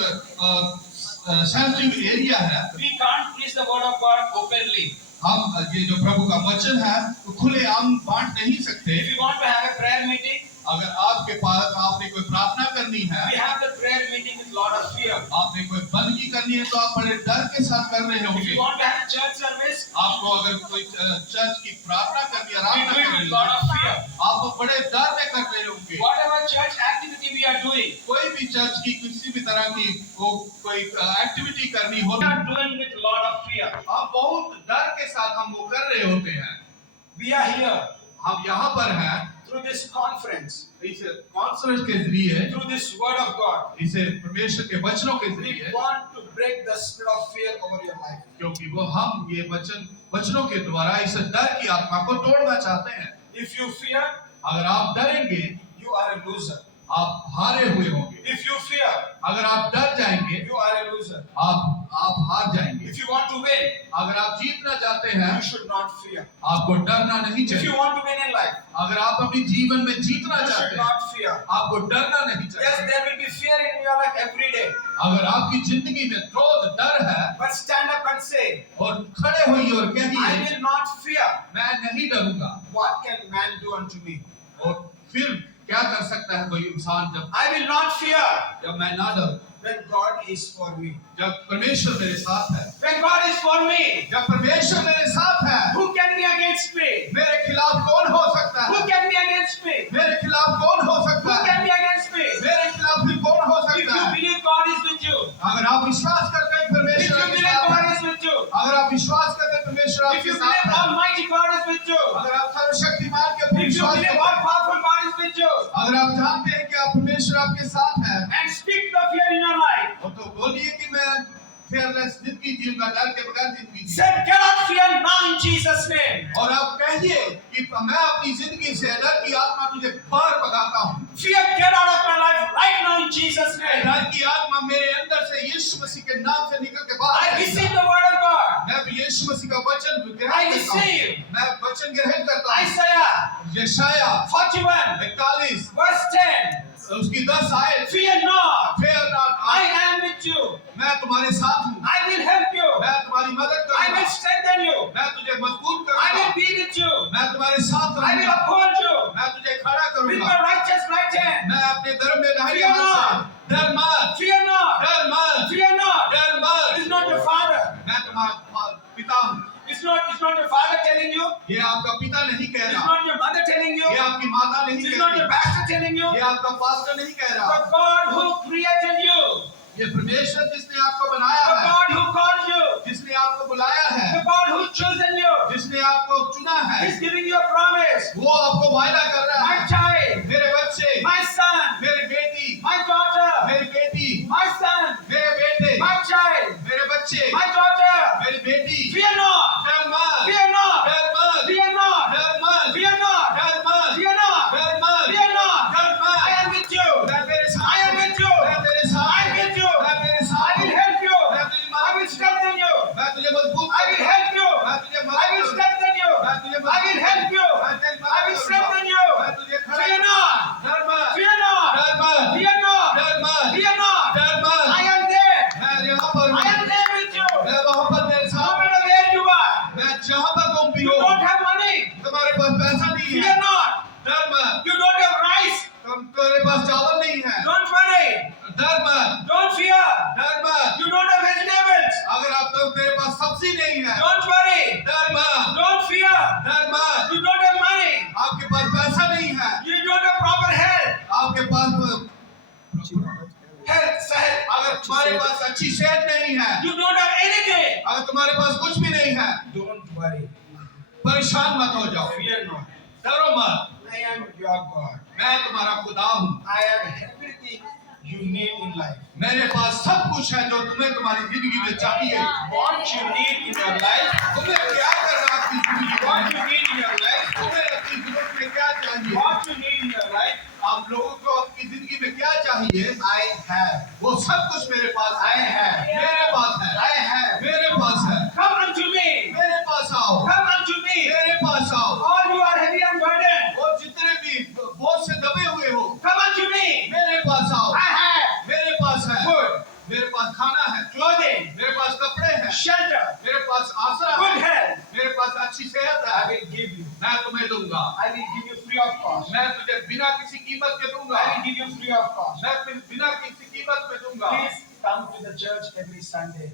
सेंसिटिव एरिया है। We can't preach the word of God openly. हम ये जो प्रभु का वचन है वो खुले आम बांट नहीं सकते। If you want to have a prayer meeting, अगर आपके पास आपने कोई प्रार्थना करनी है, we have the prayer meeting with lot of fear. आपने कोई बंदगी करनी है तो आप बड़े डर के साथ कर रहे If होंगे। you want to have a church service, आपको अगर कोई चर्च की प्रार्थना करनी है, we आराधना do it करनी with lot है, of fear. आप बड़े डर में कर रहे होंगे। Whatever church activity we are doing, कोई भी चर्च की किसी भी तरह की वो कोई एक्टिविटी करनी हो, we are doing with lot of fear. आप बहुत डर के साथ हम वो कर रहे होते हैं। We are here हम यहाँ पर हैं through this conference, इस कॉन्फ्रेंस के जरिए, through this word of God. इसे परमेश्वर के वचनों के We जरिए, want to break the spirit of fear over your life. क्योंकि वो हम ये वचनों के द्वारा इस डर की आत्मा को तोड़ना चाहते हैं। If you fear, अगर आप डरेंगे you are a loser. आप हारे हुए होंगे। If you fear, अगर आप डर जाएंगे, you are a loser. आप हार जाएंगे। If you want to win, अगर आप जीतना चाहते हैं, you should not fear. आपको डरना नहीं If you चाहिए। want to win in life, अगर आप अपने जीवन में जीतना you चाहते should हैं, not fear. आपको डरना नहीं Yes, चाहिए। there will be fear in your life every day. अगर आपकी जिंदगी में क्रोध, डर है, But stand up and say, और खड़े होइए और I कहिए, will not fear. मैं नहीं डरूंगा। What can man do unto me? और फिर क्या कर सकता है कोई इंसान I will not fear जब मैं ना डरूं, when God is for me. जब परमेश्वर मेरे साथ है, When God is for me, जब परमेश्वर मेरे साथ है, who can be against me? मेरे खिलाफ कौन हो सकता Who है? can be against me? मेरे खिलाफ कौन हो Who सकता है? can be against me? मेरे खिलाफ भी कौन हो If सकता you है? believe God is with you, अगर आप विश्वास करते हैं if परमेश्वर you आपके believe साथ God है, is with you, अगर आप विश्वास करते हैं परमेश्वर if आपके you साथ believe है, Almighty God is with you, अगर आप सर्वशक्तिमान के ऊपर if you विश्वास believe करते all हैं, powerful God is with you, अगर आप जानते हैं कि आप परमेश्वर आपके साथ है, and speak the fear in your life, और तो बोलिए कि मैं fearless जिंदगी जीऊंगा, डर के बगैर जिंदगी जीऊंगा। say, get out fear now in Jesus' name. और आप कहिए कि मैं अपनी जिंदगी से डर की आत्मा तुझे बाहर भगाता हूँ। Fear, get out of my life right now in Jesus' name. डर की आत्मा मेरे अंदर से यीशु मसीह के नाम से निकल के बाहर I जाएगा। receive the word of God. मैं भी यीशु मसीह का वचन I ग्रहण करता हूँ। receive. मैं वचन ग्रहण करता हूँ। Isaiah यशाया 41 41 verse 10. उसकी 10 आयत, Fear not, Fear not, I am with you. मैं तुम्हारे साथ हूँ, I will help you. मैं तुम्हारी मदद I करूँगा, will strengthen you. मैं तुझे मजबूत I करूँगा, will be with you. मैं तुम्हारे साथ I will रहूँगा, uphold you मैं तुझे खड़ा with करूँगा, my righteous right hand. मैं अपने धर्म में दाहिने Fear हाथ से, not. डर मत, Fear not. डर मत, Fear not. डर मत, It's not your father. मैं तुम्हारा पिता हूँ। It's not your father telling you. ये आपका पिता नहीं कह It's रहा, not your mother telling you. ये आपकी माता नहीं It's कह not your रही, pastor telling you. ये आपका पास्टर नहीं कह रहा, But God who created you, ये परमेश्वर जिसने आपको बनाया the है, God who called you, जिसने आपको बुलाया है, the God who chosen you, जिसने आपको चुना है, is giving you a promise. वो आपको वायदा कर रहा My है, child, मेरे बच्चे, my son, मेरी बेटी, my daughter, मेरी बेटी, my son, मेरे बेटे, my child, मेरे बच्चे, my daughter. मेरी बेटी, Fear not, डर मत, fear not, डर मत, fear not, डर मत, fear not, डर मत, fear not, डर मत, fear not. डर मत, I am with you. मैं तेरे साथ I am हूँ, with you. मैं तेरे साथ I am हूँ, with you. मैं तेरे I साथ will हूँ, help you. मैं तुझे I will strengthen you. मैं तुझे मजबूत I will help you. मैं तुझे I will मदद strengthen you. मैं तुझे I will help you. I will strengthen you. मैं तुझे खड़ा Fear करूँगा, not. डर मत, Fear not. डर मत, Fear not. डर मत, Fear not. डर मत, I am there. मैं यहाँ पर हूँ, I am there with you. मैं वहाँ पर तेरे No साथ हूँ, matter where you are. मैं जहाँ पर तुम भी You हो, don't have money. तुम्हारे पास पैसा नहीं Fear है, not. डर मत, You don't have rice. तुम्हारे पास चावल नहीं है, Don't worry. डर मत, Don't fear. डर मत, You don't have vegetables. अगर आप तो तेरे पास सब्जी नहीं है, Don't worry. डर मत, Don't fear. डर मत, You don't have money. आपके पास पैसा नहीं है, You don't have proper health. आपके पास Health, अगर तुम्हारे पास अच्छी सेहत नहीं है, You don't have anything. अगर तुम्हारे पास कुछ भी नहीं है, Don't worry. परेशान मत हो जाओ, Fear not. डरो मत, I am your God. मैं तुम्हारा खुदा हूँ, I have everything you need in life. मेरे पास सब कुछ है जो तुम्हें तुम्हारी जिंदगी में चाहिए। What you need in your life, तुम्हें क्या करना आपकी जिंदगी what में? you need in your life, तुम्हें अपनी जिंदगी में क्या चाहिए? what you need in your life, आप लोगों को अपनी जिंदगी में क्या चाहिए? I have. वो सब कुछ मेरे पास है, I have. मेरे पास है, I have. मेरे पास है, Come unto me. मेरे पास आओ, Come unto me. मेरे पास आओ, All you are heavy and burdened. और जितने भी बोझ से दबे हुए हो, Come unto me. मेरे पास आओ, I have मेरे पास है, food, मेरे पास खाना है, clothing, मेरे पास कपड़े हैं, shelter, मेरे पास आसरा good है, health. मेरे पास अच्छी सेहत I है, will give you. मैं तुम्हें दूंगा, I will give you free of cost. मैं तुझे बिना किसी कीमत के दूंगा, I will give you free of cost. मैं बिना किसी कीमत पे दूंगा। Please come to the church every Sunday.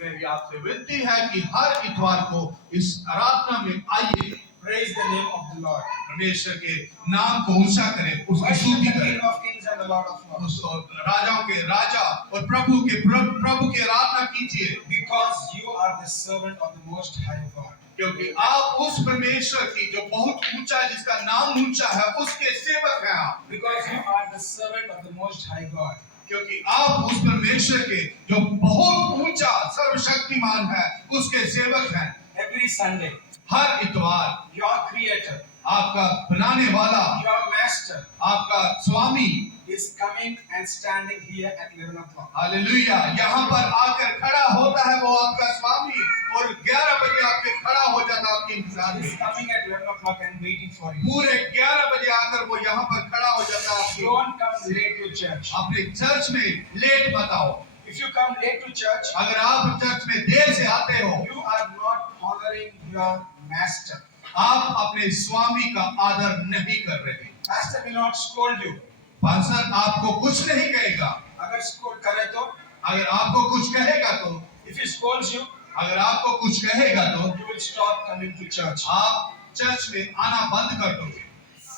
मेरी आपसे विनती है कि हर इतवार को इस आराधना में आइए, Praise the name of the Lord. परमेश्वर के नाम को ऊंचा करें, उसकी Worship स्तुति the करें, King of Kings and the Lord of Lords. उस राजाओं के राजा और प्रभु की आराधना कीजिए, Because you are the servant of the Most High God. क्योंकि आप उस परमेश्वर की जो बहुत ऊंचा है, जिसका नाम ऊंचा है, उसके सेवक हैं आप। Because you are the servant of the Most High God. क्योंकि आप उस परमेश्वर के जो बहुत ऊंचा सर्वशक्तिमान है, उसके सेवक हैं। Every Sunday, हर इतवार your Creator, आपका बनाने वाला, your Master आपका स्वामी is is coming and standing here at 11 o'clock. Hallelujah. यहाँ पर आकर खड़ा होता है वो आपका स्वामी, और 11 बजे आपके खड़ा हो जाता है आपके इंतजार He is में। coming at 11 o'clock and waiting for you. पूरे 11 बजे आकर वो यहाँ पर खड़ा हो जाता है आपके। Don't come late to church. अपने चर्च में लेट मत आओ। If you come late to church, अगर आप चर्च में देर से आते हो, you are not honoring your master. आप अपने स्वामी का आदर नहीं कर रहे। Master will not scold you. Pastor आपको कुछ नहीं कहेगा। अगर scold करे तो, अगर आपको कुछ कहेगा तो, if he scolds you, अगर आपको कुछ कहेगा तो you will stop coming to church. आप चर्च में आना बंद कर दोगे।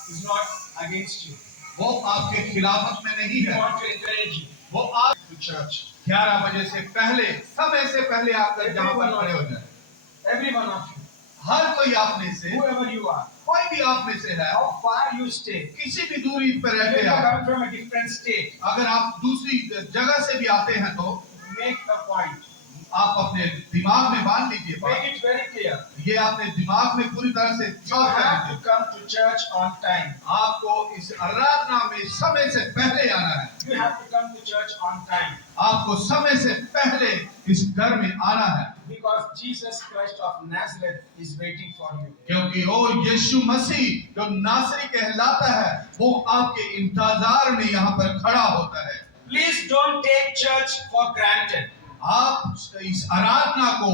He's not against you. वो आपके खिलाफत में नहीं He है। wants to encourage you वो आप to church. 11 बजे से पहले, समय से पहले आकर जहाँ पर खड़े हो जाए। Every one of you, हर कोई आप में से, whoever you are, कोई भी आप में से है, how far you stay. किसी भी दूरी पर If रहते you हैं, come from a different state, अगर आप दूसरी जगह से भी आते हैं तो make a point. आप अपने दिमाग में बांध लीजिए बात। Make it very clear. ये आपने दिमाग में पूरी तरह से You चौक कर have to लीजिए। come to church on time. आपको इस आराधना में समय से पहले आना है। You have to come to church on time. आपको समय से पहले इस घर में आना है, Because Jesus Christ of Nazareth is waiting for you. क्योंकि वो यीशु मसीह जो नासरी कहलाता है वो आपके इंतजार में यहाँ पर खड़ा होता है। Please don't take church for granted. आप इस आराधना को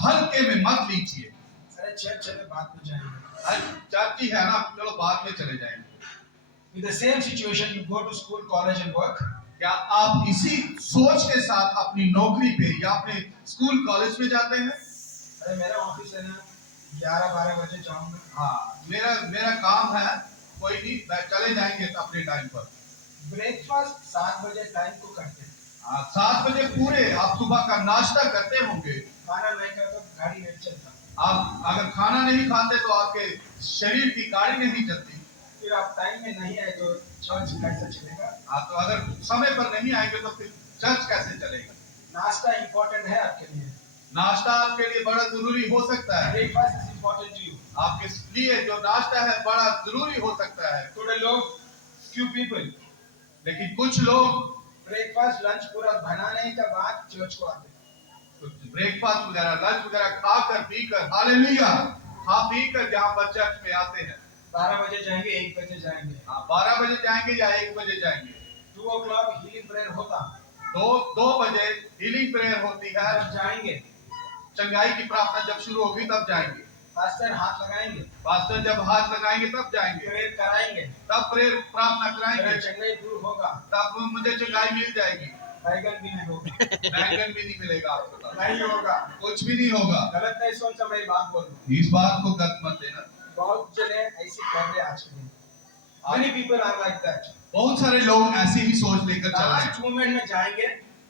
हल्के में मत लीजिए। अरे चर्च चले बाद में जाएंगे. चाची है ना, चलो बाद में चले जाएंगे। With the same situation, you go to school, college and work. क्या आप इसी सोच के साथ अपनी नौकरी पे या अपने स्कूल कॉलेज में जाते हैं? अरे मेरा ऑफिस है ना, 11-12 बजे जाऊंगा. हाँ, मेरा काम है, कोई नहीं, चले जाएंगे अपने टाइम पर। ब्रेकफास्ट 7 बजे टाइम को करते हैं. 7 बजे पूरे आप सुबह का नाश्ता करते होंगे। खाना नहीं खाता तो गाड़ी नहीं चलता. आप अगर खाना नहीं खाते तो आपके शरीर की गाड़ी नहीं चलती। फिर आप टाइम में नहीं आए तो चर्च कैसे चलेगा? तो अगर समय पर नहीं आएंगे तो फिर चर्च कैसे चलेगा? नाश्ता इम्पोर्टेंट है आपके लिए. नाश्ता आपके लिए बड़ा जरूरी हो सकता है। Breakfast is important to you. आपके लिए जो नाश्ता है बड़ा जरूरी हो सकता है। थोड़े लोग, few people, लेकिन कुछ लोग ब्रेकफास्ट लंच पूरा बनाने के बाद चर्च को आते हैं. ब्रेकफास्ट वगैरह लंच वगैरह खाकर पीकर, हालेलुया, खा पीकर जहाँ पर चर्च में आते हैं। 12 बजे जाएंगे, 1 बजे जाएंगे. 12 बजे जाएंगे या 1 बजे जाएंगे। 2 o'clock हीलिंग प्रेयर होता. 2 बजे हीलिंग प्रेयर होती है। तब जाएंगे. चंगाई की प्रार्थना जब शुरू होगी तब जाएंगे। पास्टर हाथ लगाएंगे. पास्टर जब हाथ लगाएंगे तब जाएंगे। प्रेयर कराएंगे. तब प्रेयर प्रार्थना कराएंगे। मेरा चंगाई दूर होगा. तब मुझे चंगाई मिल जाएगी। बैगन भी नहीं होगा. बैंगन भी नहीं मिलेगा आपको। नहीं होगा. कुछ भी नहीं होगा। गलत नहीं सोचा, मैं बात बोल रहा हूँ. इस बात को गलत मत लेना। बहुत जने ऐसे कर रहे आज के दिन. Many people are like that. बहुत सारे लोग ऐसे ही सोच लेकर चल रहे हैं। लास्ट मोमेंट में जाएंगे.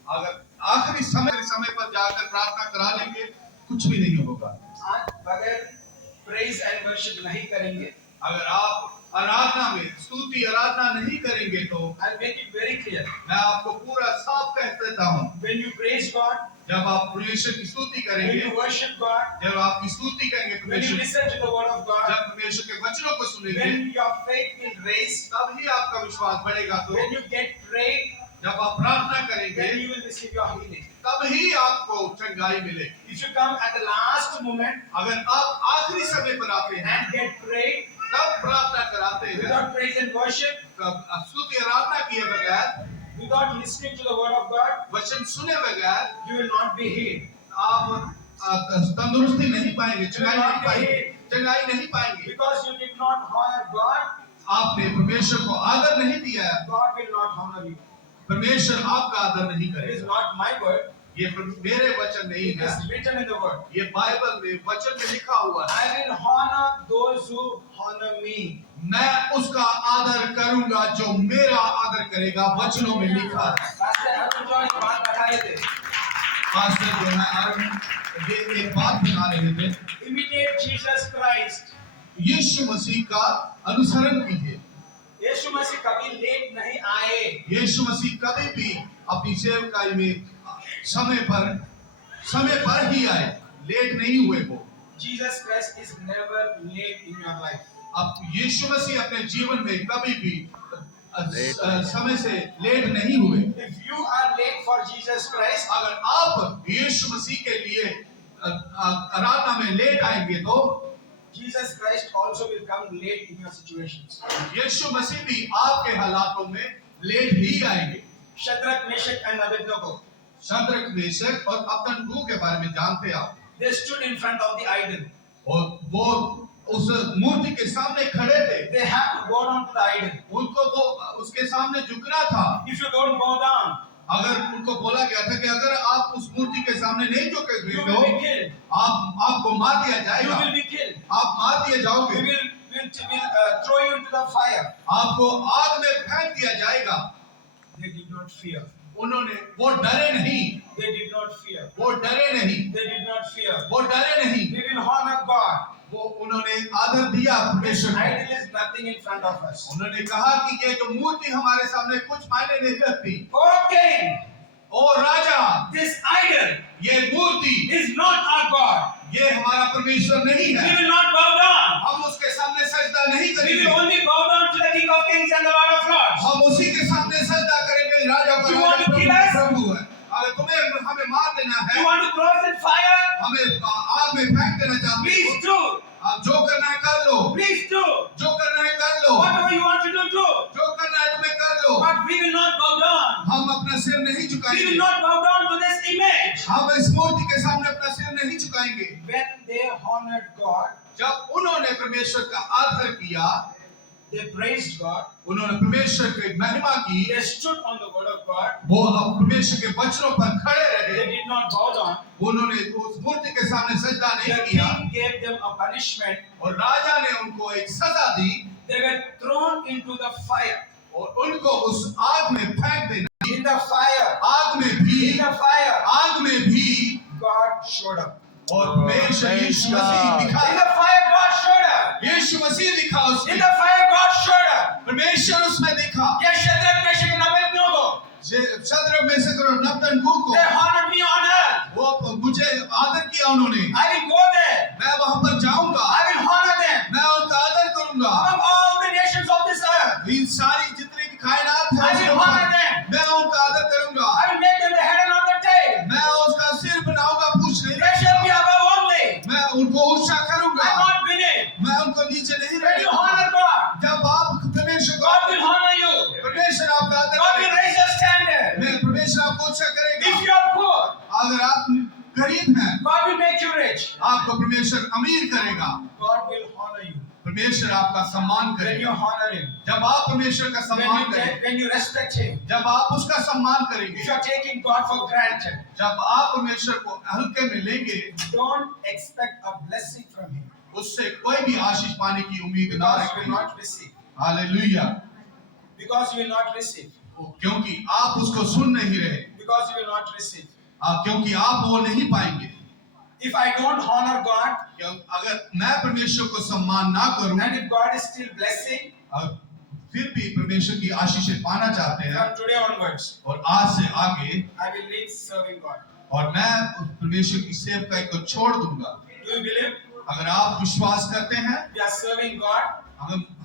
अगर आखिरी समय पर जाकर प्रार्थना करा लेंगे कुछ भी नहीं होगा। आज बगैर प्रेज एंड वर्शिप नहीं करेंगे. अगर आप आराधना में स्तुति आराधना नहीं करेंगे तो I'll make it very clear. मैं आपको पूरा साफ कह देता हूँ, When you praise God, जब आप परमेश्वर की स्तुति when करेंगे, you worship God, जब आप स्तुति करेंगे when you परमेश्वर, listen to the word of God, जब परमेश्वर के वचनों को सुनेंगे, when your faith will raise, तब ही आपका विश्वास बढ़ेगा। तो when you get prayed, जब आप प्रार्थना करेंगे then you will receive your healing. तब ही आपको चंगाई मिलेगी। If you come at the last moment अगर आप आखिरी समय पर आते हैं and get prayed तब प्रार्थना कराते हैं, without praise and worship, तब स्तुति आराधना किए बगैर, without listening to the word of God, वचन सुने बगैर you will not be healed. आप तंदुरुस्ती नहीं पाएंगे, चंगाई नहीं पाएंगे, चंगाई नहीं पाएंगे। Because you did not honor God, आपने परमेश्वर को आदर नहीं दिया है, God will not honor you. परमेश्वर आपका आदर नहीं It is करेगा। not my word. ये मेरे वचन नहीं It है, is written in the word. ये बाइबल में वचन में लिखा हुआ है। I will honor those who honor me. मैं उसका आदर करूंगा जो मेरा आदर करेगा, वचनों में लिखा है। Pastor Arun John एक बात बता रहे थे. पास्टर जो है अरुण, ये एक बात बता रहे थे, Imitate Jesus Christ. यीशु मसीह का अनुसरण कीजिए। यीशु मसीह कभी लेट नहीं आए. यीशु मसीह कभी भी अपनी सेवकाई में समय पर ही आए, लेट नहीं हुए वो। Jesus Christ is never late in your life. अब यीशु मसीह अपने जीवन में कभी भी समय से लेट नहीं हुए। If you are late for Jesus Christ, अगर आप यीशु मसीह के लिए आराधना में लेट आएंगे तो Jesus Christ also will come late in your situations. यीशु मसीह भी आपके हालातों में लेट ही आएंगे। Shadrach, Meshach and Abednego, Shadrach, Meshach और अबेदनगो के बारे में जानते हैं आप। they stood in front of the idol. और वो उस मूर्ति के सामने खड़े थे। They have to bow down to the idol. उनको वो उसके सामने झुकना था। If you don't bow down, अगर उनको बोला गया था कि अगर आप उस मूर्ति के सामने नहीं झुकेंगे you तो will be killed. आपको मार दिया You जाएगा। will be killed. आप मार दिए We जाओगे। will throw you into the fire. आपको आग में फेंक दिया जाएगा। They did not fear. उन्होंने वो डरे नहीं। They did not fear. वो डरे नहीं। They did not fear. वो डरे नहीं। We will honor God. वो उन्होंने आदर दिया This परमेश्वर को। idol is nothing in front of us. उन्होंने कहा कि ये जो मूर्ति हमारे सामने कुछ मायने नहीं रखती। Okay, O Raja, this idol ये मूर्ति is not our God. ये हमारा परमेश्वर नहीं We है। will not bow down. हम उसके सामने सजदा नहीं We करेंगे। will only bow down to the King of Kings and the Lord of Lords. हम उसी के सामने सजदा करेंगे। राजा का You want Raja to kill us? प्रभु है। अगर तुम्हें हमें मार देना You है, want to throw us in fire? हमें आग में फेंक देना चाहते Please हो, do. आप जो करना है कर लो। Please do. जो करना है कर लो। Whatever you want to do, do. जो करना है तुम्हें कर लो। But we will not bow down. हम अपना सिर नहीं We झुकाएंगे। will not bow down to this image. हम इस मूर्ति के सामने अपना सिर नहीं झुकाएंगे। When they honored God, जब उन्होंने परमेश्वर का आदर किया, they praised God, उन्होंने परमेश्वर की महिमा की, they stood on the word of God, वो अब परमेश्वर के वचनों पर खड़े they रहे। did not bow down. उन्होंने उस मूर्ति के सामने सजदा The नहीं किया king gave them a punishment. और राजा ने उनको एक सजा दी They were thrown into the fire. और उनको उस आग में फेंक देना। In the fire, आग में भी, in the fire, आग में भी God showed up. और परमेश्वर यीशु मसीह दिखा। In the fire, God showed up. यीशु मसीह दिखा In उसमें। the fire, God showed up. परमेश्वर उसमें दिखा। Yes, Shadrach, Meshach and Abednego, Shadrach, Meshach और अबेदनगो को they honored me on earth. वो मुझे आदर किया उन्होंने। I will go there. मैं वहां पर जाऊंगा। I will honor them. मैं उनका आदर करूंगा। Among all the nations of this earth, इन सारी जितनी भी कायनात है I will honor them. मैं उनका आदर करूंगा। I will make them the head and not the tail. मैं उसका सिर बनाऊंगा, पूछ नहीं। They shall be above only. मैं उनको ऊंचा करूंगा। I'm not beneath. मैं उनको नीचे नहीं When you रखूंगा। honor God, जब आप परमेश्वर को, God will honor you. परमेश्वर आपका आदर God will करेगा। raise your standard. मैं परमेश्वर आपको ऊंचा If करेगा। you are poor, अगर आप गरीब हैं, God will make you rich. आपको परमेश्वर अमीर करेगा। God will honor you. परमेश्वर आपका सम्मान When you करेगा। honor Him, जब आप परमेश्वर का सम्मान करेंगे, when you respect Him, जब आप उसका सम्मान if करेंगे, you are taking God for granted, जब आप परमेश्वर को हल्के में लेंगे, don't expect a blessing from Him उससे कोई भी आशीष पाने की उम्मीद ना because you will रखें। not receive. Hallelujah. Because you will not receive. क्योंकि आप उसको सुन नहीं रहे, Because you will not receive. क्योंकि आप वो नहीं पाएंगे। If I don't honor God, अगर मैं परमेश्वर को सम्मान ना करूं, and if God is still blessing, फिर भी परमेश्वर की आशीषें पाना चाहते हैं from today onwards, और आज से आगे, I will leave serving God. और मैं परमेश्वर की सेवकाई को छोड़ दूंगा। Do you believe? अगर आप विश्वास करते हैं, We are serving God.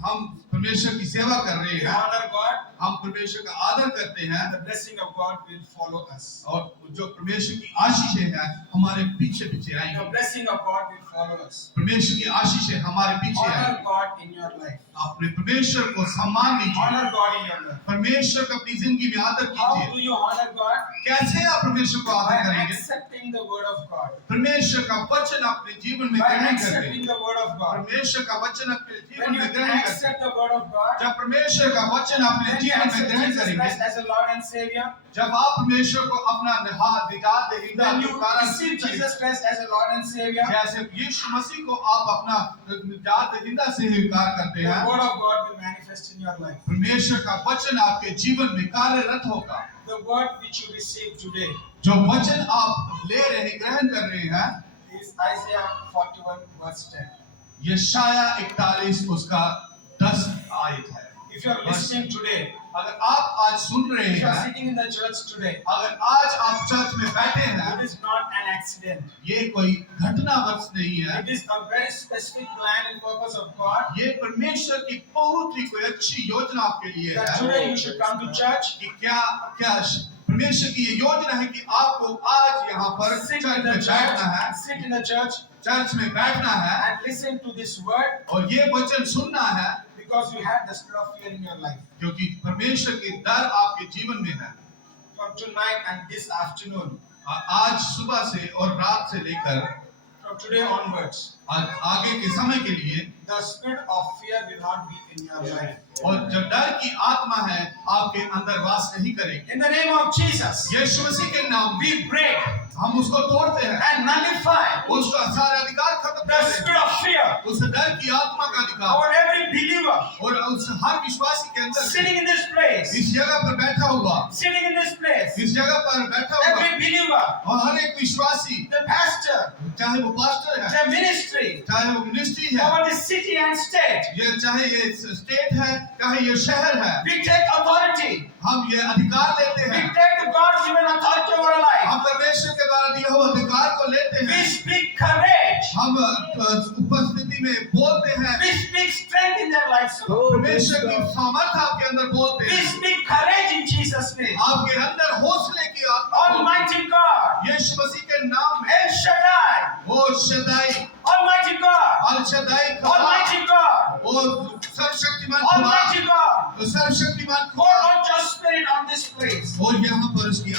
हम परमेश्वर की सेवा कर रहे We हैं, honor God. हम परमेश्वर का आदर करते हैं, The blessing of God will follow us. और जो परमेश्वर की आशीषें हैं हमारे पीछे पीछे The आएंगी। blessing of God will follow us. परमेश्वर की आशीषें हमारे पीछे Honor आएंगी। God in your life. अपने परमेश्वर को सम्मान दीजिए। Honor God in your life. परमेश्वर को अपनी जिंदगी में आदर How कीजिए। do you honor God? कैसे आप परमेश्वर को आदर By करेंगे? accepting the word of God. परमेश्वर का वचन अपने जीवन में By ग्रहण accepting करेंगे। the word of God. परमेश्वर का वचन अपने जीवन When you में ग्रहण करेंगे। accept the word of God, जब परमेश्वर का वचन अपने when you जीवन में accept ग्रहण Jesus करेंगे, Christ as a Lord and Savior, जब आप परमेश्वर को अपना निहार दिगार देंगे, when you receive Jesus Christ as a Lord and Savior, जैसे यीशु मसीह को आप अपना निजात दहिंदा से स्वीकार करते the हैं, word of God will manifest in your life. परमेश्वर का वचन आपके जीवन में कार्यरत होगा। The word which you receive today जो वचन आप ले रहे, ग्रहण कर रहे हैं, is Isaiah 41 verse 10. यशाया 41 उसका 10 आयत है। If you are listening today, अगर आप आज सुन रहे if you are हैं, sitting in the church today, अगर आज आप चर्च में बैठे हैं, it is not an accident. ये कोई घटनावश नहीं है, It is a very specific plan and purpose of God ये परमेश्वर की बहुत ही कोई अच्छी योजना आपके लिए that है today you should come to church, कि क्या क्या परमेश्वर की ये योजना है कि आपको आज यहाँ पर sit चर्च in में the बैठना है, church, sit in the church church में बैठना है and listen to this word और ये वचन सुनना है, because you have the spirit of fear in your life. क्योंकि परमेश्वर की डर आपके जीवन में है। From tonight and this afternoon, आज सुबह से और रात से लेकर from today onwards, आगे के समय के लिए the spirit of fear will not be in your life. और जो डर की आत्मा है आपके अंदर वास नहीं करेगी। In the name of Jesus, यीशु मसीह के नाम में we break हम उसको तोड़ते हैं, and nullify उसका सारा अधिकार खत्म the कर देते spirit of fear हैं, उस डर की आत्मा का अधिकार over every believer और उस हर विश्वासी के अंदर sitting in this place, इस जगह पर बैठा हुआ, sitting in this place, इस जगह पर बैठा हुआ every believer, और हर एक विश्वासी, the pastor, चाहे वो पास्टर है, the ministry, चाहे वो मिनिस्ट्री है, over the city and state, ये चाहे ये स्टेट है, चाहे ये शहर है, we take authority. हम ये अधिकार लेते We हैं, take the God-given authority over our life. हम परमेश्वर के द्वारा दिया हुआ अधिकार को लेते We हैं, speak courage. हम उपस्थिति में बोलते हैं, We speak strength in their lives. परमेश्वर की सामर्थ आपके अंदर बोलते We हैं, speak courage in Jesus' name. आपके अंदर हौसले की आत्मा बोलते Almighty God, हैं। यीशु मसीह के नाम में El Shaddai, ओ शदाई, Almighty God, अल शदाई Almighty God, ओ सर्वशक्तिमान खुदा, Almighty God, सर्वशक्तिमान pour खुदा out your spirit on this place. और यहाँ पर उसकी